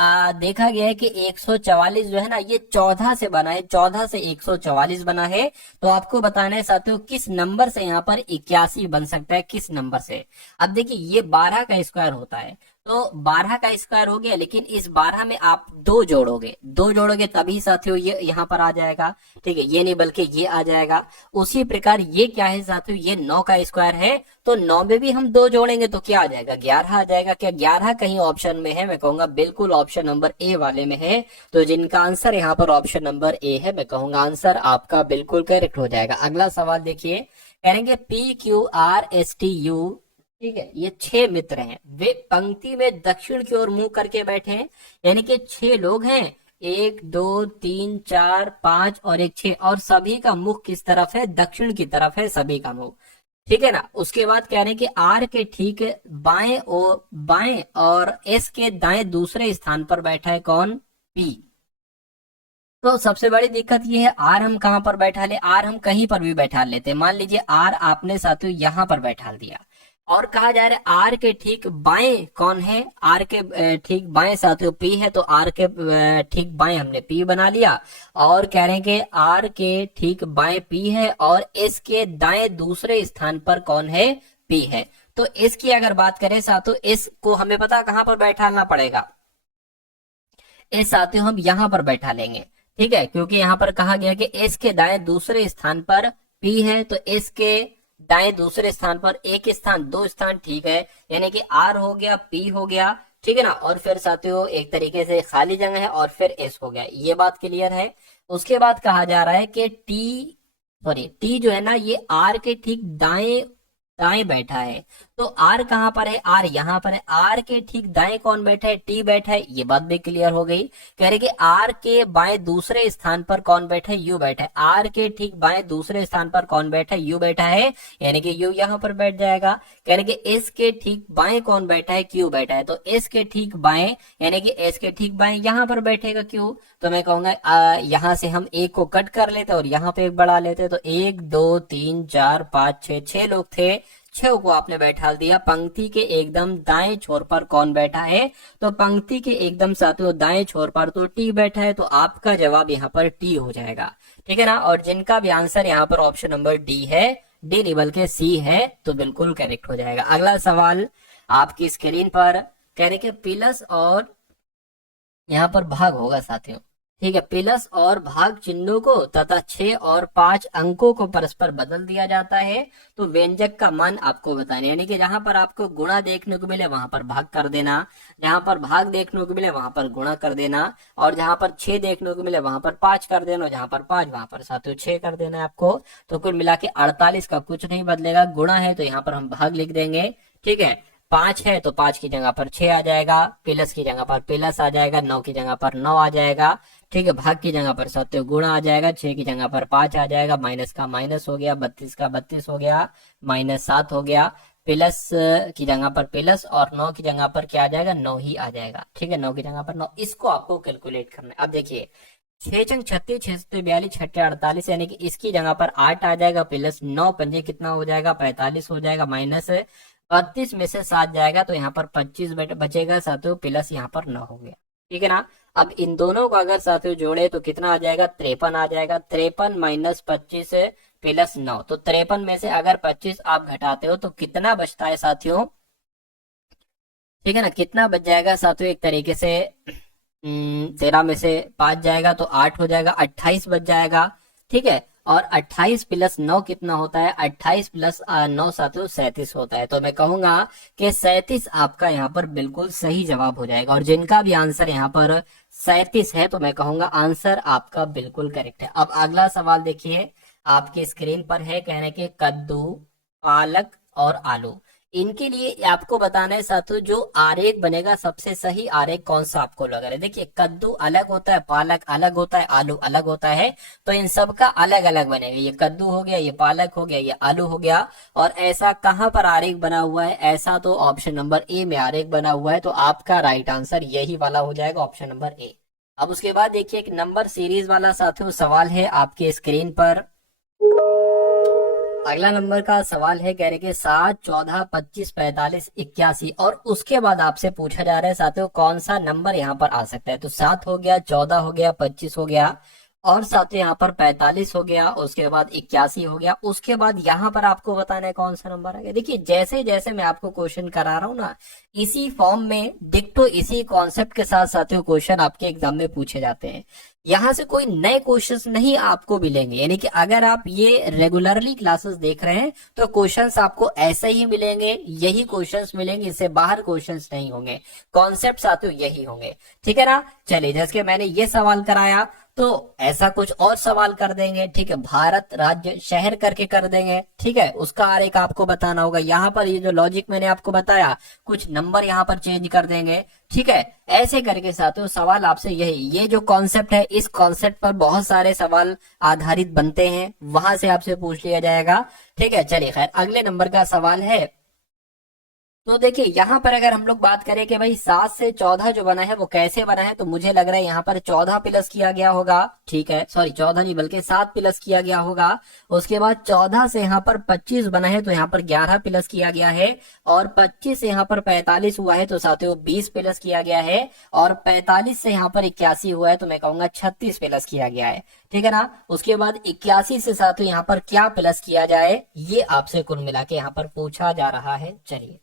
देखा गया है कि 144 जो है ना ये 14 से बना है, 14 से 144 बना है। तो आपको बताना है साथियों किस नंबर से यहाँ पर 81 बन सकता है, किस नंबर से। अब देखिए ये 12 का स्क्वायर होता है, तो 12 का स्क्वायर हो गया, लेकिन इस 12 में आप दो जोड़ोगे तभी साथियों ये यहाँ पर आ जाएगा। ठीक है, ये नहीं बल्कि ये आ जाएगा। उसी प्रकार ये क्या है साथियों, ये 9 का स्क्वायर है, तो 9 में भी हम दो जोड़ेंगे तो क्या आ जाएगा, 11 आ जाएगा। क्या 11 कहीं ऑप्शन में है? मैं कहूंगा बिल्कुल ऑप्शन नंबर ए वाले में है। तो जिनका आंसर यहाँ पर ऑप्शन नंबर ए है, मैं कहूंगा आंसर आपका बिल्कुल करेक्ट हो जाएगा। अगला सवाल देखिए, कहेंगे PQRSTU, ठीक है, ये 6 मित्र हैं, वे पंक्ति में दक्षिण की ओर मुंह करके बैठे हैं, यानी कि 6 लोग हैं, 1 2 3 4 5 और एक 6, और सभी का मुख किस तरफ है, दक्षिण की तरफ है सभी का मुख। ठीक है ना। उसके बाद कह रहे हैं कि आर के ठीक बाएं और एस के दाएं दूसरे स्थान पर बैठा है कौन, पी। तो सबसे बड़ी दिक्कत ये है, आर हम कहां पर बैठा ले, आर हम कहीं पर भी बैठा लेते हैं। मान लीजिए आर आपने साथियों यहां पर बैठा दिया, और कहा जा रहा है आर के ठीक बाएं कौन है, आर के ठीक बाएं साथियों पी है, तो आर के ठीक बाएं हमने पी बना लिया। और कह रहे हैं कि आर के ठीक बाएं पी है और एस के दाएं दूसरे स्थान पर कौन है, पी है। तो एस की अगर बात करें साथियों, एस को हमें पता कहां पर बैठाना पड़ेगा, एस साथियों हम यहां पर बैठा लेंगे। ठीक है, क्योंकि यहां पर कहा गया कि एस के दाएं दूसरे स्थान पर पी है, तो एस के दाएं दूसरे स्थान पर एक स्थान, दो स्थान, ठीक है, यानी कि आर हो गया, पी हो गया, ठीक है ना, और फिर साथियों एक तरीके से खाली जगह है और फिर एस हो गया। ये बात क्लियर है। उसके बाद कहा जा रहा है कि टी जो है ना ये आर के ठीक दाएं दाएं बैठा है। तो आर कहां पर है, आर यहां पर है, आर के ठीक दाएं कौन बैठा है, टी बैठा है। ये बात भी क्लियर हो गई। कह रहे कि आर के बाएं दूसरे स्थान पर कौन बैठा है, यू बैठा है। आर के ठीक बाएं दूसरे स्थान पर कौन बैठा है, यू बैठा है, यानी कि यू यहां पर बैठ जाएगा। कह रहे कि एस के ठीक बाएं कौन बैठा है, क्यू बैठा है, तो एस के ठीक बाएं यानी कि एस के ठीक बाएं यहां पर बैठेगा क्यू। तो मैं कहूंगा यहां से हम एक को कट कर लेते और यहाँ पे एक बढ़ा लेते, तो 1 2 3 4 5 6, 6 लोग थे, 6 को आपने बैठा दिया। पंक्ति के एकदम दाएं छोर पर कौन बैठा है, तो पंक्ति के एकदम साथियों दाएं छोर पर तो टी बैठा है, तो आपका जवाब यहाँ पर टी हो जाएगा। ठीक है ना। और जिनका भी आंसर यहाँ पर ऑप्शन नंबर डी है, डी नहीं बल्कि सी है, तो बिल्कुल करेक्ट हो जाएगा। अगला सवाल आपकी स्क्रीन पर, कह रहे कि प्लस और यहाँ पर भाग होगा साथियों। ठीक है, प्लस और भाग चिन्हों को तथा 6 और 5 अंकों को परस्पर बदल दिया जाता है। तो व्यंजक का मान आपको बताना, यानी कि जहां पर आपको गुणा देखने को मिले वहां पर भाग कर देना, जहां पर भाग देखने को मिले वहां पर गुणा कर देना, और जहां पर 6 देखने को मिले वहां पर 5 कर देना, जहां पर 5 वहां पर साथियों 6 कर देना है आपको। तो कुल मिला के 48 का कुछ नहीं बदलेगा, गुणा है तो यहाँ पर हम भाग लिख देंगे। ठीक है, 5 है तो 5 की जगह पर 6 आ जाएगा, प्लस की जगह पर प्लस आ जाएगा, 9 की जगह पर 9 आ जाएगा। ठीक है, भाग की जगह पर सत्य गुणा आ जाएगा, 6 की जगह पर 5 आ जाएगा, माइनस का माइनस हो गया, 32 का 32 हो गया, -7 हो गया, प्लस की जगह पर प्लस, और 9 की जगह पर क्या आ जाएगा, 9 ही आ जाएगा। ठीक है, 9 की जगह पर 9, इसको आपको कैलकुलेट करना है। अब देखिए 6 छंग 36, 6 सत्ते 42, 6 48, यानी कि इसकी जगह पर 8 आ जाएगा, प्लस 9 पंजे कितना हो जाएगा, 45 हो जाएगा, माइनस 32 में से 7 जाएगा, तो यहाँ पर 25 बचेगा साथियों, प्लस यहाँ पर 9 हो गया। ठीक है ना। अब इन दोनों को अगर साथियों जोड़े तो कितना आ जाएगा, 53 आ जाएगा। 53 माइनस 25 प्लस 9, तो 53 में से अगर 25 आप घटाते हो तो कितना बचता है साथियों, ठीक है ना, कितना बच जाएगा साथियों, एक तरीके से 13 में से 5 जाएगा तो 8 हो जाएगा, 28 बच जाएगा। ठीक है, और 28 प्लस 9 कितना होता है, 28 प्लस 9 साथियों 37 होता है। तो मैं कहूंगा कि 37 आपका यहाँ पर बिल्कुल सही जवाब हो जाएगा। और जिनका भी आंसर यहाँ पर 37 है तो मैं कहूंगा आंसर आपका बिल्कुल करेक्ट है। अब अगला सवाल देखिए आपकी स्क्रीन पर है, कहने के कद्दू, पालक और आलू, इनके लिए आपको बताना है साथियों जो आरेख बनेगा सबसे सही आरेख कौन सा आपको लग रहा है। देखिए कद्दू अलग होता है, पालक अलग होता है, आलू अलग होता है, तो इन सब का अलग अलग बनेगा। ये कद्दू हो गया, ये पालक हो गया, ये आलू हो गया। और ऐसा कहां पर आरेख बना हुआ है, ऐसा तो ऑप्शन नंबर ए में आरेख बना हुआ है। तो आपका राइट आंसर यही वाला हो जाएगा, ऑप्शन नंबर ए। अब उसके बाद देखिए एक नंबर सीरीज वाला साथियों सवाल है आपके स्क्रीन पर, अगला नंबर का सवाल है, कह रहे कि 7, 14, 25, 45, 81 और उसके बाद आपसे पूछा जा रहा है साथियों कौन सा नंबर यहाँ पर आ सकता है। तो 7 हो गया, 14 हो गया, 25 हो गया और साथियों यहाँ पर 45 हो गया, उसके बाद 81 हो गया, उसके बाद यहाँ पर आपको बताना है कौन सा नंबर आ गया। देखिए जैसे जैसे मैं आपको क्वेश्चन करा रहा हूँ ना, इसी फॉर्म में डिक्टो इसी कॉन्सेप्ट के साथ साथियों क्वेश्चन आपके एग्जाम में पूछे जाते हैं। यहाँ से कोई नए क्वेश्चंस नहीं आपको मिलेंगे, यानी कि अगर आप ये रेगुलरली क्लासेस देख रहे हैं तो क्वेश्चंस आपको ऐसे ही मिलेंगे, यही क्वेश्चंस मिलेंगे, इससे बाहर क्वेश्चंस नहीं होंगे, कॉन्सेप्ट साथियों यही होंगे, ठीक है ना। चलिए जैसे कि मैंने ये सवाल कराया तो ऐसा कुछ और सवाल कर देंगे, ठीक है, भारत राज्य शहर करके कर देंगे, ठीक है, उसका आरेख आपको बताना होगा। यहाँ पर ये जो लॉजिक मैंने आपको बताया, कुछ नंबर यहाँ पर चेंज कर देंगे, ठीक है, ऐसे करके साथियों सवाल आपसे यही, ये जो कॉन्सेप्ट है इस कॉन्सेप्ट पर बहुत सारे सवाल आधारित बनते हैं, वहां से आपसे पूछ लिया जाएगा, ठीक है। चलिए खैर अगले नंबर का सवाल है। तो देखिए यहाँ पर अगर हम लोग बात करें कि भाई 7 से 14 जो बना है वो कैसे बना है, तो मुझे लग रहा है यहाँ पर 14 प्लस किया गया होगा, ठीक है, सॉरी 14 नहीं बल्कि 7 प्लस किया गया होगा। उसके बाद 14 से यहाँ पर 25 बना है तो यहाँ पर 11 प्लस किया गया है, और 25 से यहाँ पर 45 हुआ है तो साथियों 20 प्लस किया गया है, और 45 से यहाँ पर 81 हुआ है तो मैं कहूंगा 36 प्लस किया गया है, ठीक है ना। उसके बाद 81 से साथियों यहाँ पर क्या प्लस किया जाए, ये आपसे कुल मिला के यहाँ पर पूछा जा रहा है। चलिए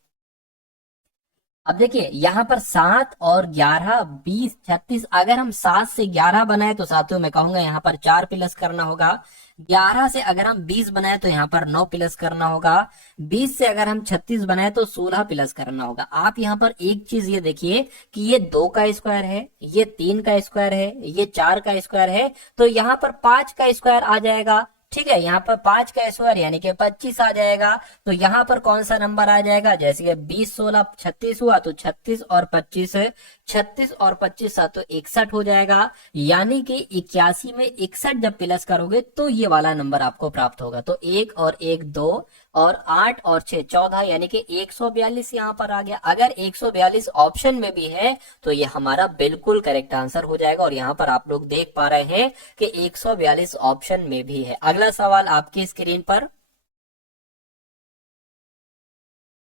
अब देखिए यहाँ पर 7 और 11, 20, 36, अगर हम 7 से 11 बनाए तो साथियों मैं कहूंगा यहाँ पर 4 प्लस करना होगा। 11 से अगर हम 20 बनाए तो यहाँ पर 9 प्लस करना होगा। 20 से अगर हम 36 बनाए तो 16 प्लस करना होगा। आप यहाँ पर एक चीज ये देखिए कि ये 2 का स्क्वायर है, ये 3 का स्क्वायर है, ये 4 का स्क्वायर है, तो यहाँ पर 5 का स्क्वायर आ जाएगा, ठीक है। यहाँ पर 5 का स्क्वायर यानी कि 25 आ जाएगा। तो यहाँ पर कौन सा नंबर आ जाएगा, जैसे कि 20, 16, 36 हुआ तो 36 और 25 है, 36 और 25 तो 61 हो जाएगा। यानी कि 81 में 61 जब प्लस करोगे तो ये वाला नंबर आपको प्राप्त होगा। तो 1 और 1 2 और 8 और 6 14, यानी कि 142 यहाँ पर आ गया। अगर 142 ऑप्शन में भी है तो ये हमारा बिल्कुल करेक्ट आंसर हो जाएगा, और यहाँ पर आप लोग देख पा रहे हैं कि 142 ऑप्शन में भी है। अगला सवाल आपकी स्क्रीन पर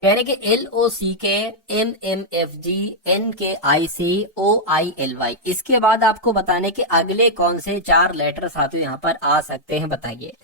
कह रहे कि LOC के MMFG NKIC OILY, इसके बाद आपको बताने के अगले कौन से 4 लेटर साथियों यहाँ पर आ सकते हैं, बताइए।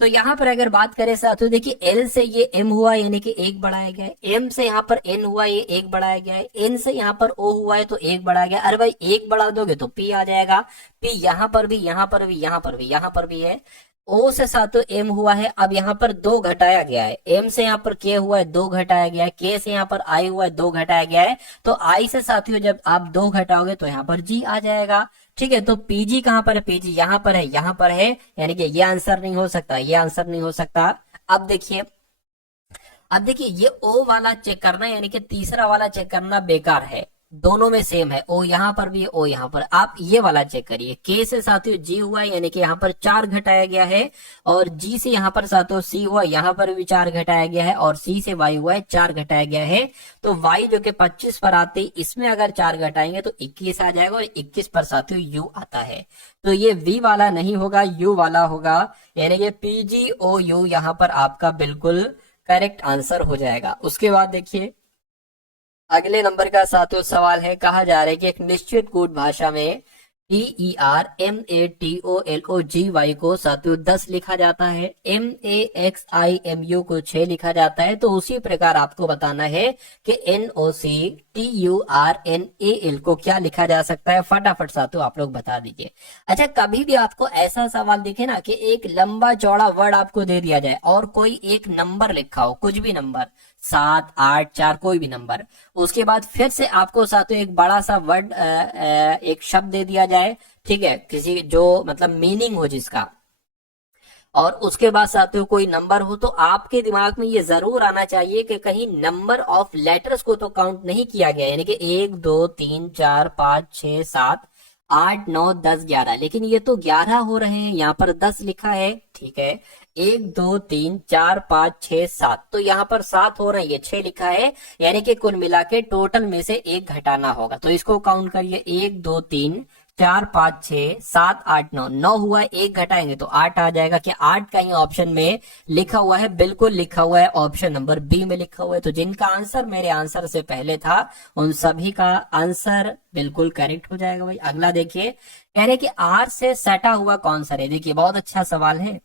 तो यहाँ पर अगर बात करें साथियों, देखिए L से ये M हुआ यानी कि 1 बढ़ाया गया है, M से यहाँ पर N हुआ ये 1 बढ़ाया गया है, N से यहाँ पर O हुआ है तो 1 बढ़ाया गया। अरे भाई 1 बढ़ा दोगे तो P आ जाएगा, P यहाँ पर भी, यहाँ पर भी, यहाँ पर भी, यहाँ पर भी है। O से साथियों M हुआ है, अब यहाँ पर 2 घटाया गया है। M से यहाँ पर K हुआ है, 2 घटाया गया है। K से यहाँ पर I हुआ है, 2 घटाया गया है। तो I से साथियों जब आप 2 घटाओगे तो यहाँ पर G आ जाएगा, ठीक है। तो PG कहाँ पर है, PG यहाँ पर है, यहाँ पर है, यानी कि ये आंसर नहीं हो सकता, ये आंसर नहीं हो सकता। अब देखिए ये O वाला चेक करना यानी कि तीसरा वाला चेक करना बेकार है, दोनों में सेम है। O यहाँ पर भी है, O यहाँ पर, आप ये वाला चेक करिए। K से साथियों G हुआ है यानी कि यहाँ पर 4 घटाया गया है, और G से यहाँ पर साथियों C हुआ, यहाँ पर भी 4 घटाया गया है, और C से Y हुआ है 4 घटाया गया है। तो Y जो कि 25 पर आते इसमें अगर 4 घटाएंगे तो 21 आ जाएगा, और 21 पर साथियों U आता है। तो ये V वाला नहीं होगा, U वाला होगा, यानी कि PGOU यहाँ पर आपका बिल्कुल करेक्ट आंसर हो जाएगा। उसके बाद देखिए अगले नंबर का साथियों सवाल है, कहा जा रहा है कि एक निश्चित कूट भाषा में TERMATOLOGY को साथियों 10 लिखा जाता है, MAXIMU को 6 लिखा जाता है। तो उसी प्रकार आपको बताना है कि NOCTURNAL को क्या लिखा जा सकता है। फटाफट साथियों आप लोग बता दीजिए। अच्छा, कभी भी आपको ऐसा सवाल दिखे ना कि एक लंबा चौड़ा वर्ड आपको दे दिया जाए और कोई एक नंबर लिखा हो, कुछ भी नंबर 7, 8, 4 कोई भी नंबर, उसके बाद फिर से आपको साथियों एक बड़ा सा वर्ड एक शब्द दे दिया जाए, ठीक है, किसी जो मतलब मीनिंग हो जिसका, और उसके बाद साथियों कोई नंबर हो, तो आपके दिमाग में ये जरूर आना चाहिए कि कहीं नंबर ऑफ लेटर्स को तो काउंट नहीं किया गया, यानी कि 1 2 3 4 5 6 7 8 9 10 11, लेकिन ये तो 11 हो रहे हैं, यहाँ पर 10 लिखा है, ठीक है। 1 2 3 4 5 6 7, तो यहाँ पर 7 हो रहे हैं, ये 6 लिखा है, यानी कि कुल मिला के टोटल में से 1 घटाना होगा। तो इसको काउंट करिए, 1 2 3 4 5 6 7 8 9, 9 हुआ, एक घटाएंगे तो 8 आ जाएगा। क्या 8 कहीं ऑप्शन में लिखा हुआ है? बिल्कुल लिखा हुआ है, ऑप्शन नंबर बी में लिखा हुआ है। तो जिनका आंसर मेरे आंसर से पहले था उन सभी का आंसर बिल्कुल करेक्ट हो जाएगा भाई। अगला देखिए, कह रहे कि आर से सटा हुआ कौन सा है। देखिए बहुत अच्छा सवाल है।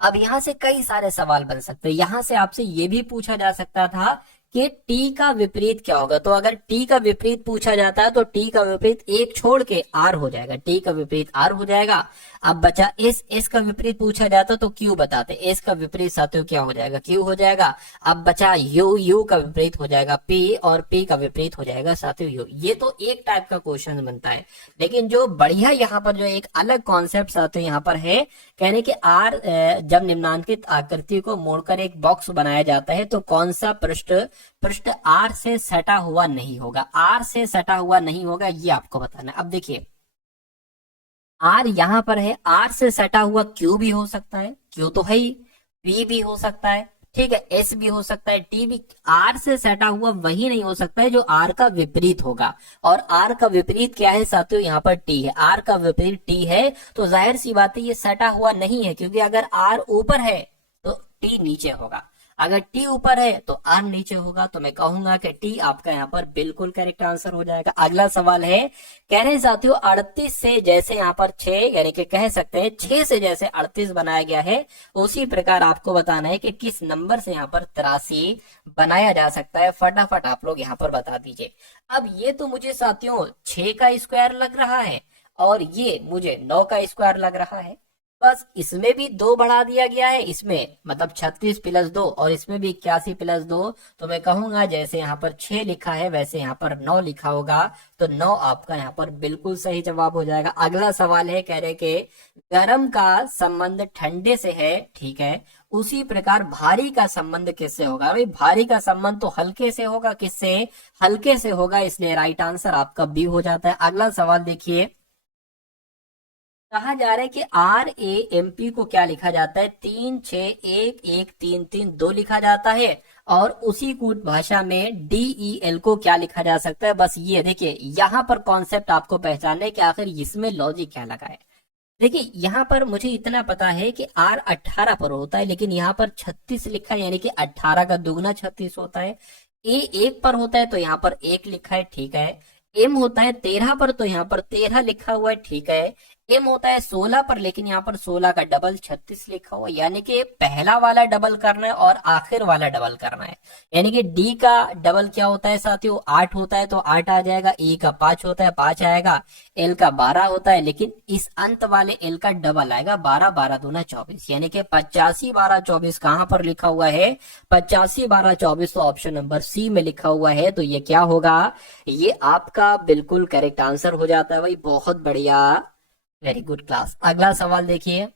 अब यहां से कई सारे सवाल बन सकते हैं। यहां से आपसे ये भी पूछा जा सकता था कि टी का विपरीत क्या होगा। तो अगर टी का विपरीत पूछा जाता है तो टी का विपरीत एक छोड़ के आर हो जाएगा, टी का विपरीत आर हो जाएगा। अब बचा एस का विपरीत पूछा जाता तो क्यू बताते, एस का विपरीत साथियों क्या हो जाएगा? क्यू हो जाएगा। अब बचा यू का विपरीत हो जाएगा पी, और पी का विपरीत हो जाएगा साथियों यू। ये तो एक टाइप का क्वेश्चन बनता है, लेकिन जो बढ़िया यहाँ पर जो एक अलग कॉन्सेप्ट साथियों यहाँ पर है, कहने कि आर जब निम्नांकित आकृति को मोड़कर एक बॉक्स बनाया जाता है तो कौन सा पृष्ठ आर से सटा हुआ नहीं होगा। आर से सटा हुआ नहीं होगा, ये आपको बताना है। अब देखिए आर यहां पर है, आर से सटा हुआ क्यू भी हो सकता है, क्यू तो है ही, पी भी हो सकता है, ठीक है, एस भी हो सकता है, टी भी। आर से सटा हुआ वही नहीं हो सकता है जो आर का विपरीत होगा, और आर का विपरीत क्या है साथियों? यहाँ पर टी है। आर का विपरीत टी है, तो जाहिर सी बात है ये सटा हुआ नहीं है, क्योंकि अगर आर ऊपर है तो टी नीचे होगा, अगर टी ऊपर है तो आर नीचे होगा। तो मैं कहूंगा कि टी आपका यहाँ पर बिल्कुल करेक्ट आंसर हो जाएगा। अगला सवाल है, कह रहे हैं साथियों 38 से जैसे यहाँ पर 6, यानी कि कह सकते हैं 6 से जैसे 38 बनाया गया है, उसी प्रकार आपको बताना है कि किस नंबर से यहाँ पर 83 बनाया जा सकता है। फटाफट आप लोग यहाँ पर बता दीजिए। अब ये तो मुझे साथियों 6 का स्क्वायर लग रहा है, और ये मुझे 9 का स्क्वायर लग रहा है। बस इसमें भी 2 बढ़ा दिया गया है, इसमें मतलब 36 प्लस 2, और इसमें भी 81 प्लस 2। तो मैं कहूंगा जैसे यहाँ पर 6 लिखा है वैसे यहाँ पर 9 लिखा होगा, तो 9 आपका यहाँ पर बिल्कुल सही जवाब हो जाएगा। अगला सवाल है, कह रहे कि गर्म का संबंध ठंडे से है, ठीक है, उसी प्रकार भारी का संबंध किससे होगा? भाई भारी का संबंध तो हल्के से होगा, किससे? हल्के से होगा, इसलिए राइट आंसर आपका बी हो जाता है। अगला सवाल देखिए, कहा जा रहा है कि आर ए एम पी को क्या लिखा जाता है? 3 6 1 1 3 3 2 लिखा जाता है, और उसी कूट भाषा में डी ई एल को क्या लिखा जा सकता है? बस ये देखिए, यहाँ पर कॉन्सेप्ट आपको पहचानना है कि आखिर इसमें लॉजिक क्या लगा है। देखिए यहाँ पर मुझे इतना पता है कि आर 18 पर होता है, लेकिन यहाँ पर 36 लिखा है, यानी कि 18 का दुगना 36 होता है। ए 1 पर होता है तो यहाँ पर 1 लिखा है, ठीक है। एम होता है 13 पर तो यहाँ पर 13 लिखा हुआ है, ठीक है। एम होता है 16 पर, लेकिन यहाँ पर 16 का डबल 36 लिखा हुआ है, यानी कि पहला वाला डबल करना है और आखिर वाला डबल करना है। यानी कि डी का डबल क्या होता है साथियों? 8 होता है तो 8 आ जाएगा। ए का 5 होता है, 5 आएगा। एल का 12 होता है, लेकिन इस अंत वाले एल का डबल आएगा, 12 12 दूना 24, यानी कि 85 12 24 कहां पर लिखा हुआ है? 85 12 24 तो ऑप्शन नंबर सी में लिखा हुआ है। तो ये क्या होगा? ये आपका बिल्कुल करेक्ट आंसर हो जाता है भाई। बहुत बढ़िया, वेरी गुड क्लास। अगला सवाल देखिए,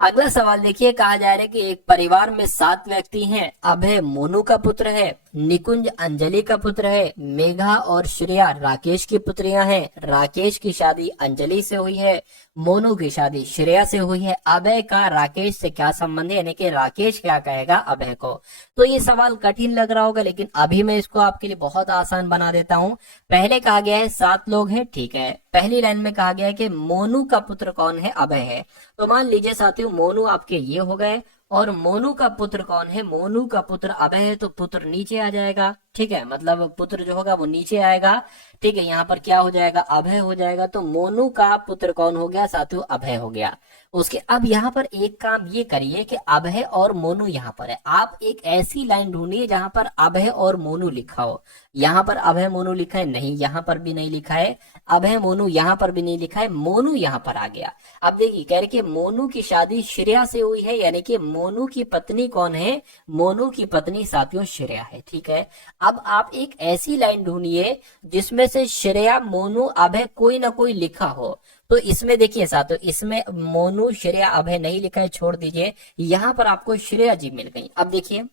अगला सवाल देखिए, कहा जा रहा है कि एक परिवार में 7 व्यक्ति हैं। अभय मोनू का पुत्र है, निकुंज अंजलि का पुत्र है, मेघा और श्रेया राकेश की पुत्रियां हैं। राकेश की शादी अंजलि से हुई है, मोनू की शादी श्रेया से हुई है। अभय का राकेश से क्या संबंध है? यानी कि राकेश क्या कहेगा अभय को? तो ये सवाल कठिन लग रहा होगा, लेकिन अभी मैं इसको आपके लिए बहुत आसान बना देता हूं। पहले कहा गया है 7 लोग हैं, ठीक है। पहली लाइन में कहा गया है कि मोनू का पुत्र कौन है? अभय है। तो मान लीजिए साथियों मोनू आपके ये हो गए, और मोनू का पुत्र कौन है? मोनू का पुत्र अभय है, तो पुत्र नीचे आ जाएगा, ठीक है, मतलब पुत्र जो होगा वो नीचे आएगा, ठीक है। यहाँ पर क्या हो जाएगा? अभय हो जाएगा। तो मोनू का पुत्र कौन हो गया साथियों? अभय हो गया। उसके अब यहाँ पर एक काम ये करिए कि अभय और मोनू यहाँ पर है, आप एक ऐसी लाइन ढूंढिए जहां पर अभय और मोनू लिखा हो। यहाँ पर अभय मोनू लिखा है नहीं, यहाँ पर भी नहीं लिखा है। अभय मोनू यहाँ पर भी नहीं लिखा है, मोनू यहाँ पर आ गया। अब देखिए कह रहे कि मोनू की शादी श्रेया से हुई है, यानी कि मोनू की पत्नी कौन है? मोनू की पत्नी साथियों श्रेया है, ठीक है। अब आप एक ऐसी लाइन ढूंढिए जिसमें से श्रेया मोनू अभय कोई ना कोई लिखा हो। तो इसमें देखिए साथियों, इसमें मोनू श्रेया अभय नहीं लिखा है, छोड़ दीजिए। यहाँ पर आपको श्रेया जी मिल गई। अब देखिए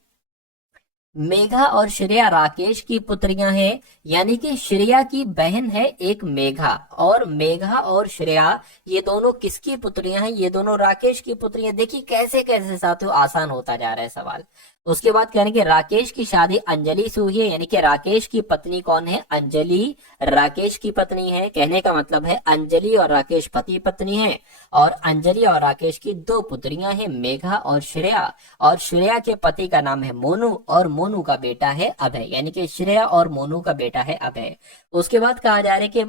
मेघा और श्रेया राकेश की पुत्रियां हैं, यानी कि श्रेया की बहन है एक मेघा, और मेघा और श्रेया ये दोनों किसकी पुत्रियां हैं? ये दोनों राकेश की पुत्रियां। देखिए कैसे कैसे साथियों आसान होता जा रहा है सवाल। उसके बाद कह रहे हैं कि राकेश की शादी अंजलि से हुई है, यानी कि राकेश की पत्नी कौन है? अंजलि राकेश की पत्नी है। कहने का मतलब है अंजलि और राकेश पति पत्नी है, और अंजलि और राकेश की दो पुत्रियां हैं, मेघा और श्रेया। और श्रेया के पति का नाम है मोनू, और मोनू का बेटा है अभय, यानी कि श्रेया और मोनू का बेटा है अभय। उसके बाद कहा जा रहा है कि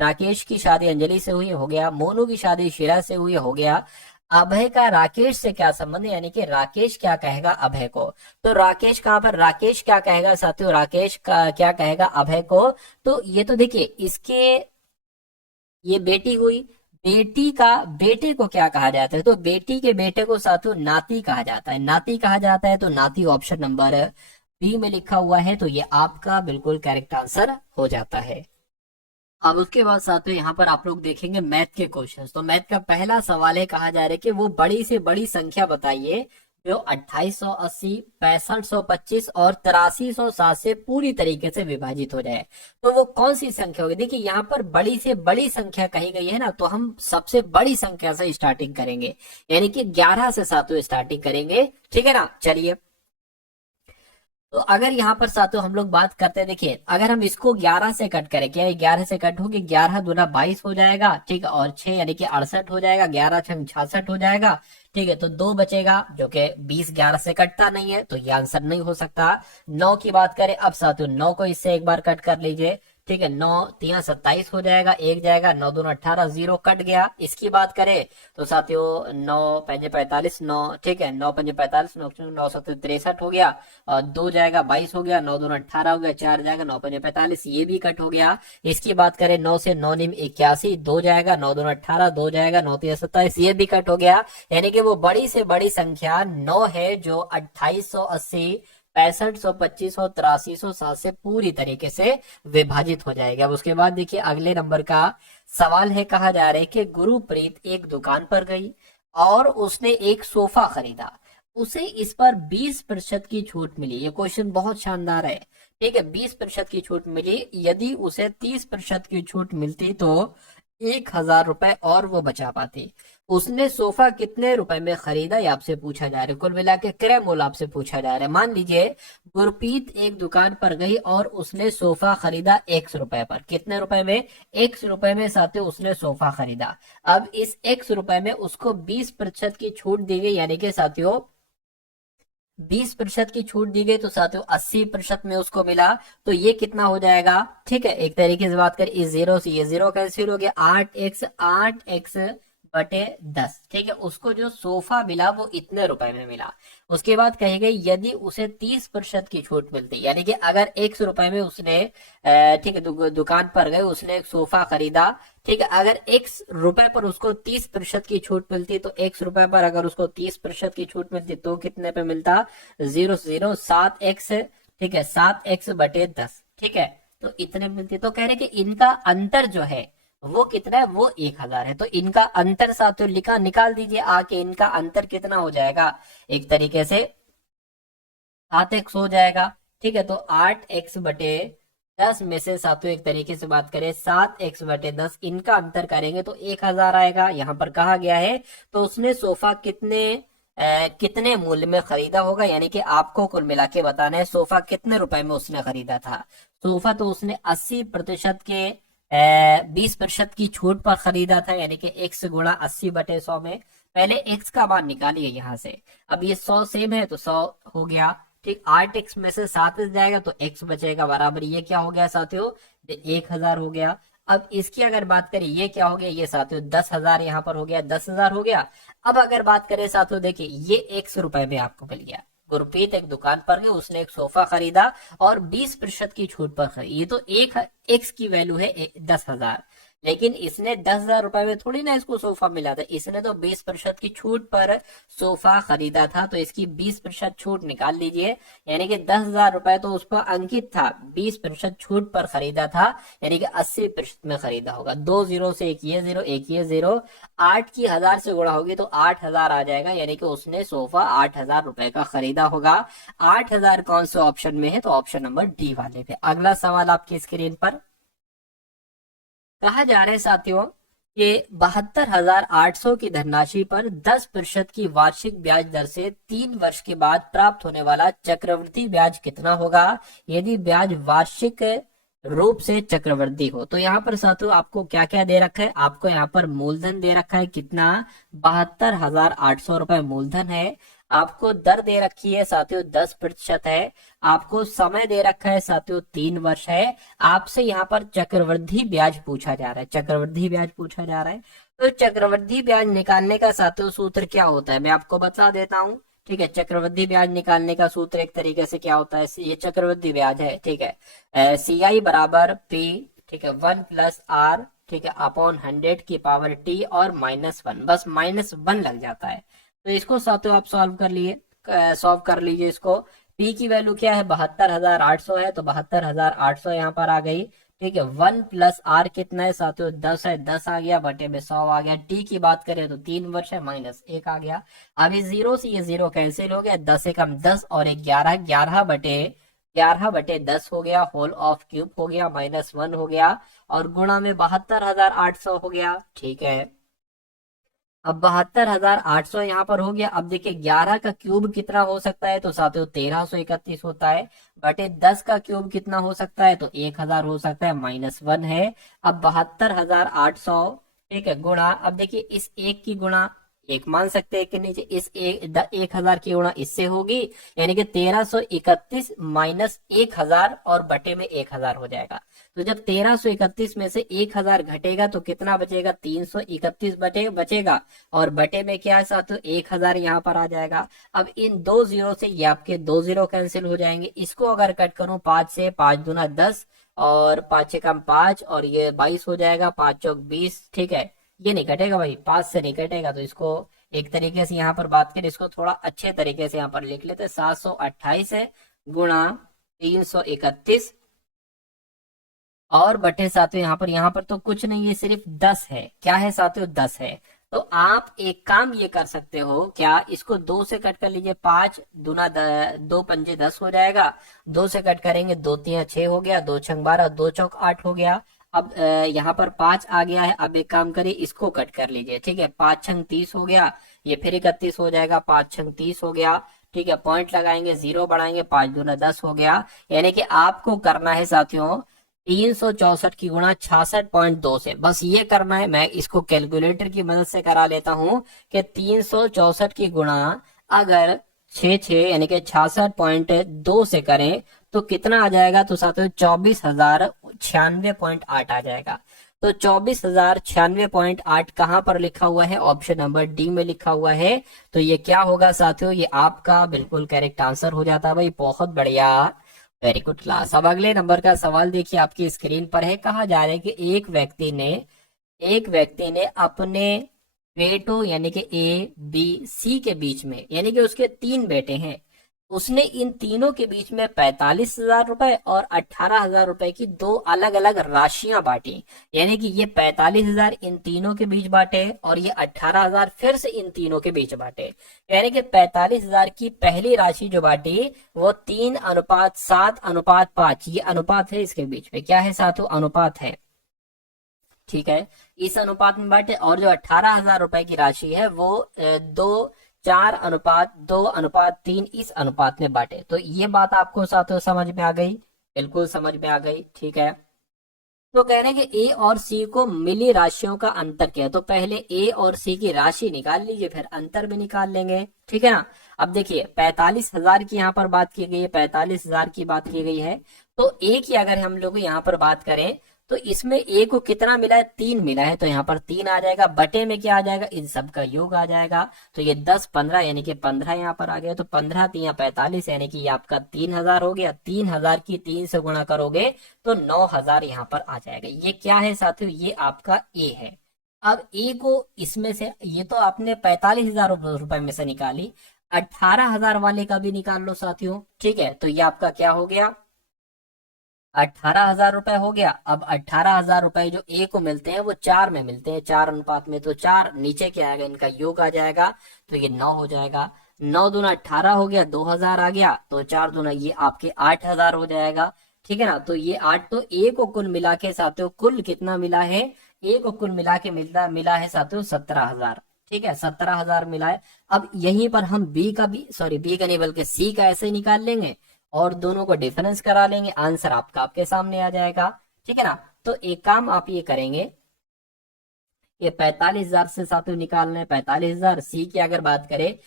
राकेश की शादी अंजलि से हुई हो गया, मोनू की शादी श्रेया से हुई हो गया, अभय का राकेश से क्या संबंध है? यानी कि राकेश क्या कहेगा अभय को? तो राकेश कहां पर, राकेश क्या कहेगा साथियों? राकेश का क्या कहेगा अभय को? तो ये तो देखिए इसके, ये बेटी हुई, बेटी का बेटे को क्या कहा जाता है? तो बेटी के बेटे को साथियों नाती कहा जाता है। नाती कहा जाता है, तो नाती ऑप्शन नंबर बी में लिखा हुआ है, तो ये आपका बिल्कुल करेक्ट आंसर हो जाता है। अब उसके बाद साथियों यहाँ पर आप लोग देखेंगे मैथ के क्वेश्चंस। तो मैथ का पहला सवाल है, कहा जा रहा है कि वो बड़ी से बड़ी संख्या बताइए जो 2880, 6525 और 8307 से पूरी तरीके से विभाजित हो जाए। तो वो कौन सी संख्या होगी? देखिए यहाँ पर बड़ी से बड़ी संख्या कही गई है ना, तो हम सबसे बड़ी संख्या से स्टार्टिंग करेंगे, यानी कि 11 से साथियों स्टार्टिंग करेंगे, ठीक है ना। चलिए, तो अगर यहाँ पर साथियों हम लोग बात करते हैं, देखिए अगर हम इसको 11 से कट करें, क्या 11 से कट होगी? 11 दूना 22 हो जाएगा, ठीक है, और 6 यानी कि 68 हो जाएगा, 11 6 66 हो जाएगा, ठीक है। तो 2 बचेगा जो कि 20 11 से कटता नहीं है, तो ये आंसर नहीं हो सकता। 9 की बात करें अब साथियों, 9 को इससे एक बार कट कर लीजिए, ठीक है, 9 3 27 हो जाएगा, एक जाएगा, 9 दूना 18, 0 कट गया। इसकी बात करें तो साथियों 9 5 45, 9, ठीक है, 9 5 45, 9 7 63 हो गया, और 2 जाएगा 22 हो गया, 9 दूना 18 हो गया, 4 जाएगा, 9 5 45, ये भी कट हो गया। इसकी बात करें 9 से 9 निम 81, 2 जाएगा, 9 दूना 18, 2 जाएगा, 9 3 27, ये भी कट हो गया। यानी कि वो बड़ी से बड़ी संख्या 9 है जो 2880, 6525 और 8307 से पूरी तरीके से विभाजित हो जाएगा। अब उसके बाद देखिए अगले नंबर का सवाल है, कहा जा रहा है कि गुरुप्रीत एक दुकान पर गई और उसने एक सोफा खरीदा, उसे इस पर 20% की छूट मिली। ये क्वेश्चन बहुत शानदार है, ठीक है, 20% की छूट मिली, यदि उसे 30% की छूट मिलती तो 1000 रुपए और वो बचा पाती। उसने सोफा कितने रुपए में खरीदा, ये आपसे पूछा जा रहा है। कुल मिला के क्रय मूल्य आपसे पूछा जा रहा है। मान लीजिए गुरप्रीत एक दुकान पर गई और उसने सोफा खरीदा 100 रुपए पर। कितने रुपए में? 100 रुपए में साथियों उसने सोफा खरीदा। अब इस 100 रुपए में उसको 20% की छूट दी गई, यानी कि साथियों 20% की छूट दी गई, तो साथियों 80% में उसको मिला, तो ये कितना हो जाएगा? ठीक है, एक तरीके से बात करें, इस 0 से ये 0 कैंसिल हो गया, 8x बटे 10, ठीक है। उसको जो सोफा मिला वो इतने रुपए में मिला। उसके बाद कहेंगे यदि उसे 30% की छूट मिलती, यानी कि अगर 100 रुपए में उसने ठीक है दुकान पर गए, उसने एक सोफा खरीदा, ठीक है, अगर 1 रुपए पर उसको 30% की छूट मिलती, तो 1 रुपए पर अगर उसको 30% की छूट मिलती तो कितने पे मिलता? 0 0 7x, ठीक है, 7x बटे 10, ठीक है, तो इतने मिलती। तो कह रहे कि इनका अंतर जो है वो कितना है? वो 1000 है। तो इनका अंतर साथियों लिखा, निकाल दीजिए आके, इनका अंतर कितना हो जाएगा? एक तरीके से 7x हो जाएगा, ठीक है। तो 8x बटे 10 में से साथियों एक तरीके से बात करें 7x बटे 10, इनका अंतर करेंगे तो 1000 आएगा। यहाँ पर कहा गया है तो उसने सोफा कितने मूल्य में खरीदा होगा, यानी कि आपको कुल मिला के बताना है सोफा कितने रुपए में उसने खरीदा था। सोफा तो उसने 80% के 20% की छूट पर खरीदा था, यानी कि x गुणा 80 बटे 100 में। पहले x का मान निकालिए यहाँ से। अब ये 100 सेम है तो 100 हो गया, ठीक। 8x में से 7 जाएगा तो x बचेगा बराबर, ये क्या हो गया साथियों? 1000 हो गया। अब इसकी अगर बात करें, ये क्या हो गया? ये साथियों 10,000 यहाँ पर हो गया, 10,000 हो गया। अब अगर बात करें साथियों, देखिए ये 100 रुपए में आपको मिल गया। गुरप्रीत एक दुकान पर गए, उसने एक सोफा खरीदा और 20% की छूट पर खरीदा। ये तो एक x की वैल्यू है 10,000, लेकिन इसने 10,000 रुपए में थोड़ी ना इसको सोफा मिला था, इसने तो 20% की छूट पर सोफा खरीदा था, तो इसकी 20% छूट निकाल लीजिए, यानी कि 10,000 रुपए तो उस पर अंकित था, 20% छूट पर खरीदा था, यानी कि 80% में खरीदा होगा। 2 0 से एक ये 0, एक ये 0, 8 की 1000 से गुणा होगी तो 8000 आ जाएगा, यानी कि उसने सोफा 8000 रुपए का खरीदा होगा। 8000 कौन से ऑप्शन में है? तो ऑप्शन नंबर डी वाले पे। अगला सवाल आपकी स्क्रीन पर कहा जा रहा है साथियों कि 72,800 की धनराशि पर 10% की वार्षिक ब्याज दर से 3 वर्ष के बाद प्राप्त होने वाला चक्रवृद्धि ब्याज कितना होगा यदि ब्याज वार्षिक रूप से चक्रवृद्धि हो। तो यहाँ पर साथियों आपको क्या क्या दे रखा है, आपको यहाँ पर मूलधन दे रखा है कितना, 72,800 रुपए मूलधन है। आपको दर दे रखी है साथियों 10% है। आपको समय दे रखा है साथियों 3 वर्ष है। आपसे यहाँ पर चक्रवृद्धि ब्याज पूछा जा रहा है, चक्रवृद्धि ब्याज पूछा जा रहा है। तो चक्रवृद्धि ब्याज निकालने का साथियों सूत्र क्या होता है मैं आपको बता देता हूँ। ठीक है, चक्रवृद्धि ब्याज निकालने का सूत्र एक तरीके से क्या होता है, ये चक्रवृद्धि ब्याज है। ठीक है, CI बराबर P, ठीक है, 1+R, ठीक है, अपॉन 100 की पावर T और -1, बस -1 लग जाता है। तो इसको साथियों आप सॉल्व कर लीजिए इसको। P की वैल्यू क्या है, 72,800 है, तो 72,800 यहाँ पर आ गई। ठीक है, 1+R कितना है साथियों, 10 है, 10 आ गया बटे में 100 आ गया। T की बात करें तो 3 वर्ष है, -1 आ गया। अब इस 0 से ये 0 कैंसिल हो गया, 10 से कम 10 और 11, 11/10 हो गया, होल ऑफ क्यूब हो गया, -1 हो गया और गुणा में 72,800 हो गया। ठीक है, अब 72,800 यहाँ पर हो गया। अब देखिए 11 का क्यूब कितना हो सकता है, तो साथियों 1331 होता है, बटे 10 का क्यूब कितना हो सकता है, तो 1000 हो सकता है, -1 है। अब 72,800, ठीक है, गुणा, अब देखिए इस एक की गुणा एक मान सकते हैं कि नीचे इस 1000 की गुणा इससे होगी, यानी कि 1331 -1000 और बटे में 1000 हो जाएगा। तो जब 1331 में से 1000 घटेगा तो कितना बचेगा, 331 बचेगा और बटे में क्या है साथ 1000 यहाँ पर आ जाएगा। अब इन 2 जीरो से ये आपके 2 जीरो कैंसिल हो जाएंगे। इसको अगर कट करूं 5 से, 5 दूना 10 और 5 से कम 5 और ये 22 हो जाएगा, 5 चौक 20। ठीक है, ये नहीं कटेगा भाई, 5 से नहीं कटेगा। तो इसको एक तरीके से यहाँ पर बात करें, इसको थोड़ा अच्छे तरीके से यहाँ पर लिख लेते हैं, 728 है गुणा 331 और बटे साथियों यहाँ पर तो कुछ नहीं है, सिर्फ 10 है। क्या है साथियों, 10 है। तो आप एक काम ये कर सकते हो, क्या इसको 2 से कट कर लीजिए, 5 दूना 2 पंजे 10 हो जाएगा, 2 से कट करेंगे, 2 3 6 हो गया, 2 छंग 12, 2 चौक 8 हो गया। अब यहाँ पर 5 आ गया है। अब एक काम करिए, इसको कट कर लीजिए। ठीक है, 5 छंग 30 हो गया, ये फिर 31 हो जाएगा, 5 छंग 30 हो गया। ठीक है, पॉइंट लगाएंगे, 0 बढ़ाएंगे, 5 दूना 10 हो गया। यानी कि आपको करना है साथियों 364 की गुणा 66.2 से, बस ये करना है। मैं इसको कैलकुलेटर की मदद से करा लेता हूं कि 364 की गुणा अगर 6 यानी कि 66.2 से करें तो कितना आ जाएगा, तो साथियों 24,096.8 आ जाएगा। तो 24,096.8 कहां पर लिखा हुआ है, ऑप्शन नंबर डी में लिखा हुआ है। तो ये क्या होगा साथियों, ये आपका बिल्कुल करेक्ट आंसर हो जाता है भाई। बहुत बढ़िया, वेरी गुड क्लास। अब अगले नंबर का सवाल देखिए, आपकी स्क्रीन पर है। कहा जा रहा है कि एक व्यक्ति ने अपने बेटों यानी कि ए बी सी के बीच में, यानी कि उसके 3 बेटे हैं, उसने इन तीनों के बीच में 45,000 रुपए और 18,000 रुपए की 2 अलग अलग राशियां बांटी। यानी कि ये 45,000 इन तीनों के बीच बांटे और ये 18,000 फिर से इन तीनों के बीच बांटे। यानी कि 45,000 की पहली राशि जो बांटी वो 3:7:5, ये अनुपात है इसके बीच में, क्या है साथियों, अनुपात है। ठीक है, इस अनुपात में बांटे और जो 18,000 रुपए की राशि है वो 2:4:2:3 इस अनुपात में बांटे। तो ये बात आपको साथियों समझ में आ गई, बिल्कुल समझ में आ गई। ठीक है, तो कह रहे हैं कि ए और सी को मिली राशियों का अंतर क्या है। तो पहले ए और सी की राशि निकाल लीजिए, फिर अंतर भी निकाल लेंगे। ठीक है ना। अब देखिए 45,000 की यहाँ पर बात की गई है, 45,000 की बात की गई है। तो ए की अगर हम लोग यहाँ पर बात करें तो इसमें ए को कितना मिला है, 3 मिला है, तो यहाँ पर 3 आ जाएगा, बटे में क्या आ जाएगा, इन सब का योग आ जाएगा। तो ये 10 15 यानी कि 15 यहाँ पर आ गया। तो 15 3 45 यानी कि ये आपका 3,000 हो गया। 3,000 की 3 से गुणा करोगे तो 9,000 यहाँ पर आ जाएगा। ये क्या है साथियों, ये आपका ए है। अब ए को इसमें से, ये तो आपने 45,000 रुपए में से निकाली, 18,000 वाले का भी निकाल लो साथियों। ठीक है, तो ये आपका क्या हो गया, 18,000 रुपए हो गया। अब 18,000 रुपए जो ए को मिलते हैं वो 4 में मिलते हैं, 4 अनुपात में। तो 4 नीचे क्या आएगा, इनका योग आ जाएगा, तो ये 9 हो जाएगा। 9 दूना 18 हो गया, 2,000 आ गया, तो 4 दूना ये आपके 8,000 हो जाएगा। ठीक है ना। तो ये 8, तो ए को कुल मिला के साथियों कुल कितना मिला है, ए को कुल मिला के मिला है साथियों 17,000। ठीक है, 17,000 मिला है। अब यहीं पर हम बी का नहीं बल्कि सी का ऐसे निकाल लेंगे और दोनों को डिफरेंस करा लेंगे, आंसर आपका आपके सामने आ जाएगा। ठीक है ना। तो एक काम आप ये करेंगे, ये 45,000 से साथियों निकालना है 45,000। सी की अगर बात करें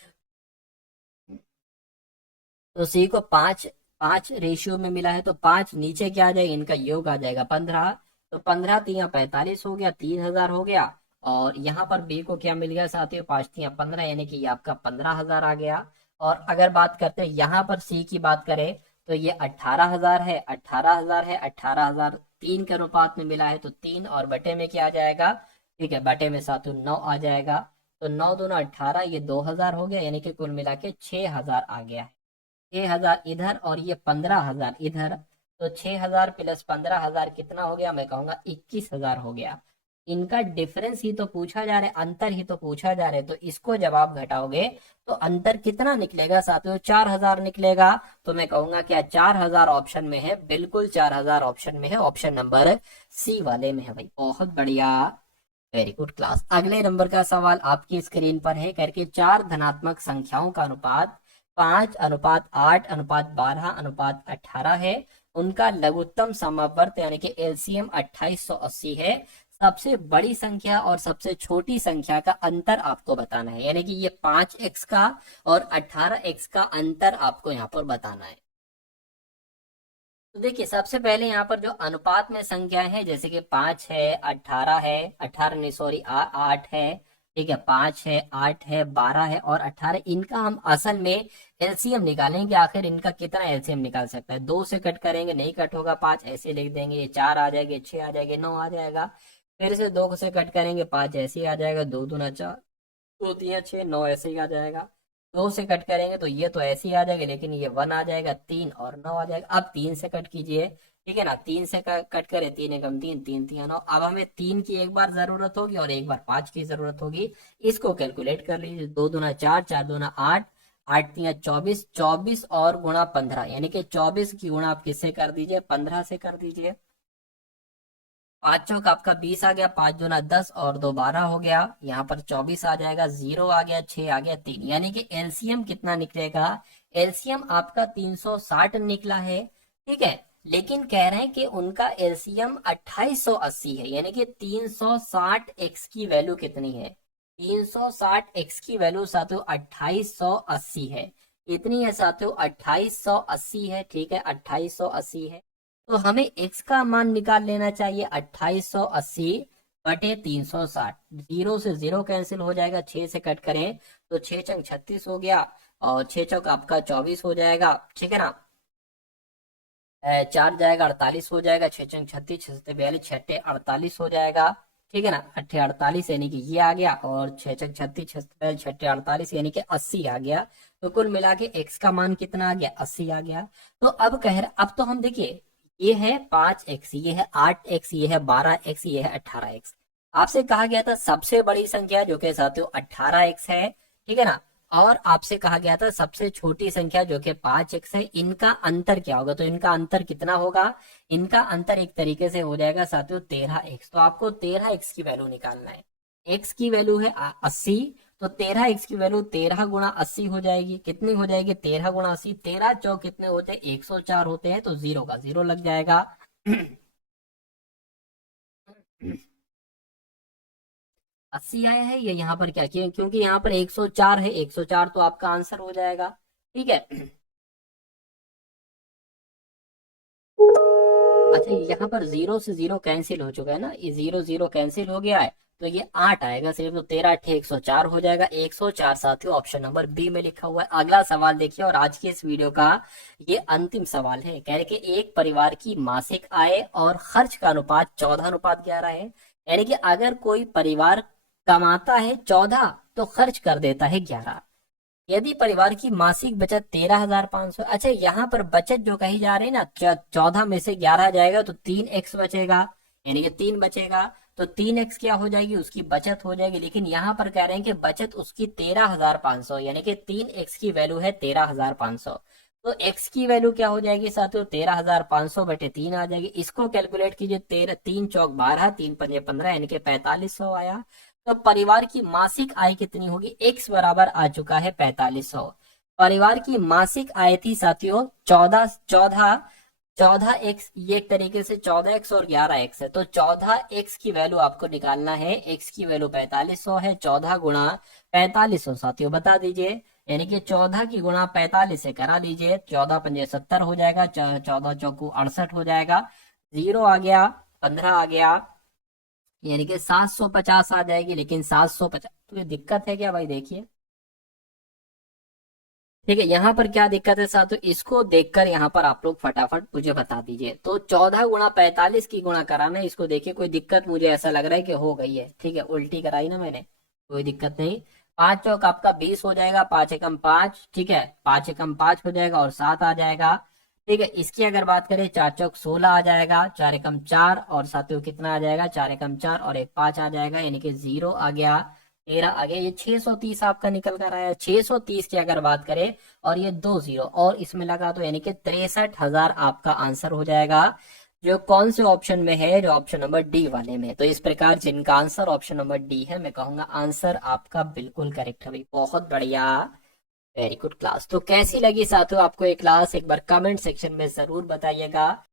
तो सी को 5 रेशियो में मिला है, तो 5 नीचे क्या आ जाएगा, इनका योग आ जाएगा 15। तो 15 तिया 45 हो गया, 3,000 हो गया। और यहाँ पर बी को क्या मिल गया साथियों, 5 तिया 15, यानी कि ये आपका 15,000 आ गया। और अगर बात करते हैं यहाँ पर सी की बात करें तो ये 18,000 है, 18,000 है, 18,000 3 के अनुपात में मिला है, तो 3 और बटे में क्या आ जाएगा, ठीक है, बटे में साथियों 9 आ जाएगा। तो 9 दूना 18, ये 2,000 हो गया, यानी कि कुल मिला के 6,000 आ गया है। 6,000 इधर और ये 15,000 इधर, तो 6,000 प्लस 15,000 कितना हो गया, मैं कहूंगा 21,000 हो गया। इनका डिफरेंस ही तो पूछा जा रहा है, अंतर ही तो पूछा जा रहा है, तो इसको जब आप घटाओगे तो अंतर कितना निकलेगा साथियों, 4,000 निकलेगा। तो मैं कहूंगा क्या 4,000 ऑप्शन में है, बिल्कुल 4,000 ऑप्शन में है, ऑप्शन नंबर सी वाले में है भाई। बहुत बढ़िया, वेरी गुड क्लास। अगले नंबर का सवाल आपकी स्क्रीन पर है, करके 4 धनात्मक संख्याओं का अनुपात 5:8:12:18 है, उनका लघुत्तम समावर्त यानी कि एलसीएम 2880 है। सबसे बड़ी संख्या और सबसे छोटी संख्या का अंतर आपको बताना है, यानी कि ये 5x का और 18x का अंतर आपको यहाँ पर बताना है। तो देखिए सबसे पहले यहाँ पर जो अनुपात में संख्या है, जैसे कि 5 है, 18 है, 18 नहीं सॉरी 8 है, ठीक है, 5 है, 8 है, 12 है और 18, इनका हम असल में एलसीएम निकालेंगे। आखिर इनका कितना एलसीएम निकाल सकता है, 2 से कट करेंगे नहीं कट होगा, 5 ऐसे लिख देंगे, ये 4 आ जाएंगे, 6 आ जाएंगे, 9 आ जाएगा। फिर से 2 से कट करेंगे, 5 ऐसे ही आ जाएगा, 2 दूना 4, 2 तिया 6, 9 ऐसे ही आ जाएगा। 2 से कट करेंगे तो ये तो ऐसे ही आ जाएगा, लेकिन ये 1 आ जाएगा, 3 और 9 आ जाएगा। अब 3 से कट कीजिए, ठीक है ना, 3 से कट करे, 3 एकम 3, 3 तिया 9। अब हमें 3 की एक बार जरूरत होगी और एक बार 5 की जरूरत होगी। इसको कैलकुलेट कर लीजिए, 2 दूना 4, 4 दूना 8, 8 तिया 24, 24 और गुणा 15, यानी कि 24 की गुणा आप किससे कर दीजिए, 15 से कर दीजिए। 5 चौक आपका 20 आ गया, 5 दूना 10 और 2 12 हो गया, यहाँ पर 24 आ जाएगा, 0 आ गया, 6 आ गया, 3, यानी कि एलसीएम कितना निकलेगा, एलसीएम आपका 360 निकला है। ठीक है, लेकिन कह रहे हैं कि उनका एलसीएम 2880 है, यानी कि 360 एक्स की वैल्यू कितनी है, 360 एक्स की वैल्यू साथियों 2880 है। इतनी है साथियों, 2880 है। ठीक है, 2880 है, तो हमें x का मान निकाल लेना चाहिए 2880 बटे 360। 0 से 0 कैंसिल हो जाएगा, 6 से कट करें तो 6 चंग 36 हो गया और 6 चौक आपका 24 हो जाएगा, ठीक है ना। 4 जाएगा 48 हो जाएगा, 6 चंग 36, 6 से 42, 6 48 हो जाएगा, ठीक है ना। 8 48 यानी कि ये आ गया और 6 चंग 36, 6 48 यानी कि 80 आ गया। तो कुल मिला के x का मान कितना आ गया, 80 आ गया। तो अब कह रहे, अब तो हम देखिए ये है 5x, ये है 8x, ये है 12x, ये है 18x। आपसे कहा गया था सबसे बड़ी संख्या जो कि साथियों 18x है, ठीक है ना। और आपसे कहा गया था सबसे छोटी संख्या जो कि 5x है, इनका अंतर क्या होगा, तो इनका अंतर कितना होगा, इनका अंतर एक तरीके से हो जाएगा साथियों 13x। तो आपको 13x की वैल्यू निकालना है, x की वैल्यू है 80, तो 13x की वैल्यू 13 गुणा 80 हो जाएगी, कितनी हो जाएगी, 13 गुणा 80, 13 चौक कितने होते हैं, 104 होते हैं, तो 0 का 0 लग जाएगा। 80 आया है, ये यहाँ पर क्या किया, क्योंकि यहाँ पर 104 है, 104 तो आपका आंसर हो जाएगा, ठीक है। अच्छा, यहाँ पर 0 से 0 कैंसिल हो चुका है ना, ये 0 0 कैंसिल हो गया है, तो ये 8 आएगा सिर्फ, तो 13 8 104 हो जाएगा, 104 साथियों ऑप्शन नंबर बी में लिखा हुआ है। अगला सवाल देखिए, और आज के इस वीडियो का ये अंतिम सवाल है। कह रहे कि एक परिवार की मासिक आय और खर्च का अनुपात 14:11 है, यानी कि अगर कोई परिवार कमाता है 14 तो खर्च कर देता है 11। यदि परिवार की मासिक बचत 13,500, अच्छा यहाँ पर बचत जो कही जा रही है ना, 14 में से 11 जाएगा तो 3x बचेगा, यानी कि 3 बचेगा, तो 3x क्या हो जाएगी, उसकी बचत हो जाएगी। लेकिन यहाँ पर कह रहे हैं कि बचत उसकी 13,500, यानी कि 3x की वैल्यू है 13,500। तो x की वैल्यू क्या हो जाएगी साथियों, 13,500 बटे 3 आ जाएगी। इसको कैलकुलेट कीजिए, 13 3 चौक 12, 3 पंजे 15 यानी कि 4500 आया। तो परिवार की मासिक आय कितनी होगी, x बराबर आ चुका है 4500। परिवार की मासिक आय थी साथियों 14x, ये एक तरीके से 14x और 11x है। तो 14x की वैल्यू आपको निकालना है, x की वैल्यू 4500 है, 14 गुणा 4500 साथियों बता दीजिए, यानी कि 14 की गुणा 45 से करा लीजिए, 14 पंजे 70 हो जाएगा, 14 चौकू 68 हो जाएगा, 0 आ गया, 15 आ गया, यानी कि 750 आ जाएगी। लेकिन 750 तो ये दिक्कत है क्या भाई, देखिए ठीक है, यहाँ पर क्या दिक्कत है साथियों, इसको देखकर यहाँ पर आप लोग फटाफट मुझे बता दीजिए। तो 14 गुणा 45 की गुणा कराना है, इसको देखिए कोई दिक्कत मुझे ऐसा लग रहा है कि हो गई है, ठीक है, उल्टी कराई ना मैंने, कोई दिक्कत नहीं। 5 चौक आपका 20 हो जाएगा, 5 एकम 5, ठीक है, 5 एकम 5 हो जाएगा और 7 आ जाएगा, ठीक है। इसकी अगर बात करें, 4 चौक 16 आ जाएगा, 4 एकम 4 और साथियों कितना आ जाएगा, 4 एकम 4 और एक 5 आ जाएगा, यानी कि 0 आ गया, 13 आ गया। ये 630 आपका निकल कर आया। 630 की अगर बात करें और ये 2 जीरो और इसमें लगा तो यानी कि 63,000 आपका आंसर हो जाएगा, जो कौन से ऑप्शन में है, जो ऑप्शन नंबर डी वाले में। तो इस प्रकार जिनका आंसर ऑप्शन नंबर डी है, मैं कहूंगा आंसर आपका बिल्कुल करेक्ट है भाई, बहुत बढ़िया, वेरी गुड क्लास। तो कैसी लगी साथियों आपको ये क्लास, एक बार कमेंट सेक्शन में जरूर बताइएगा।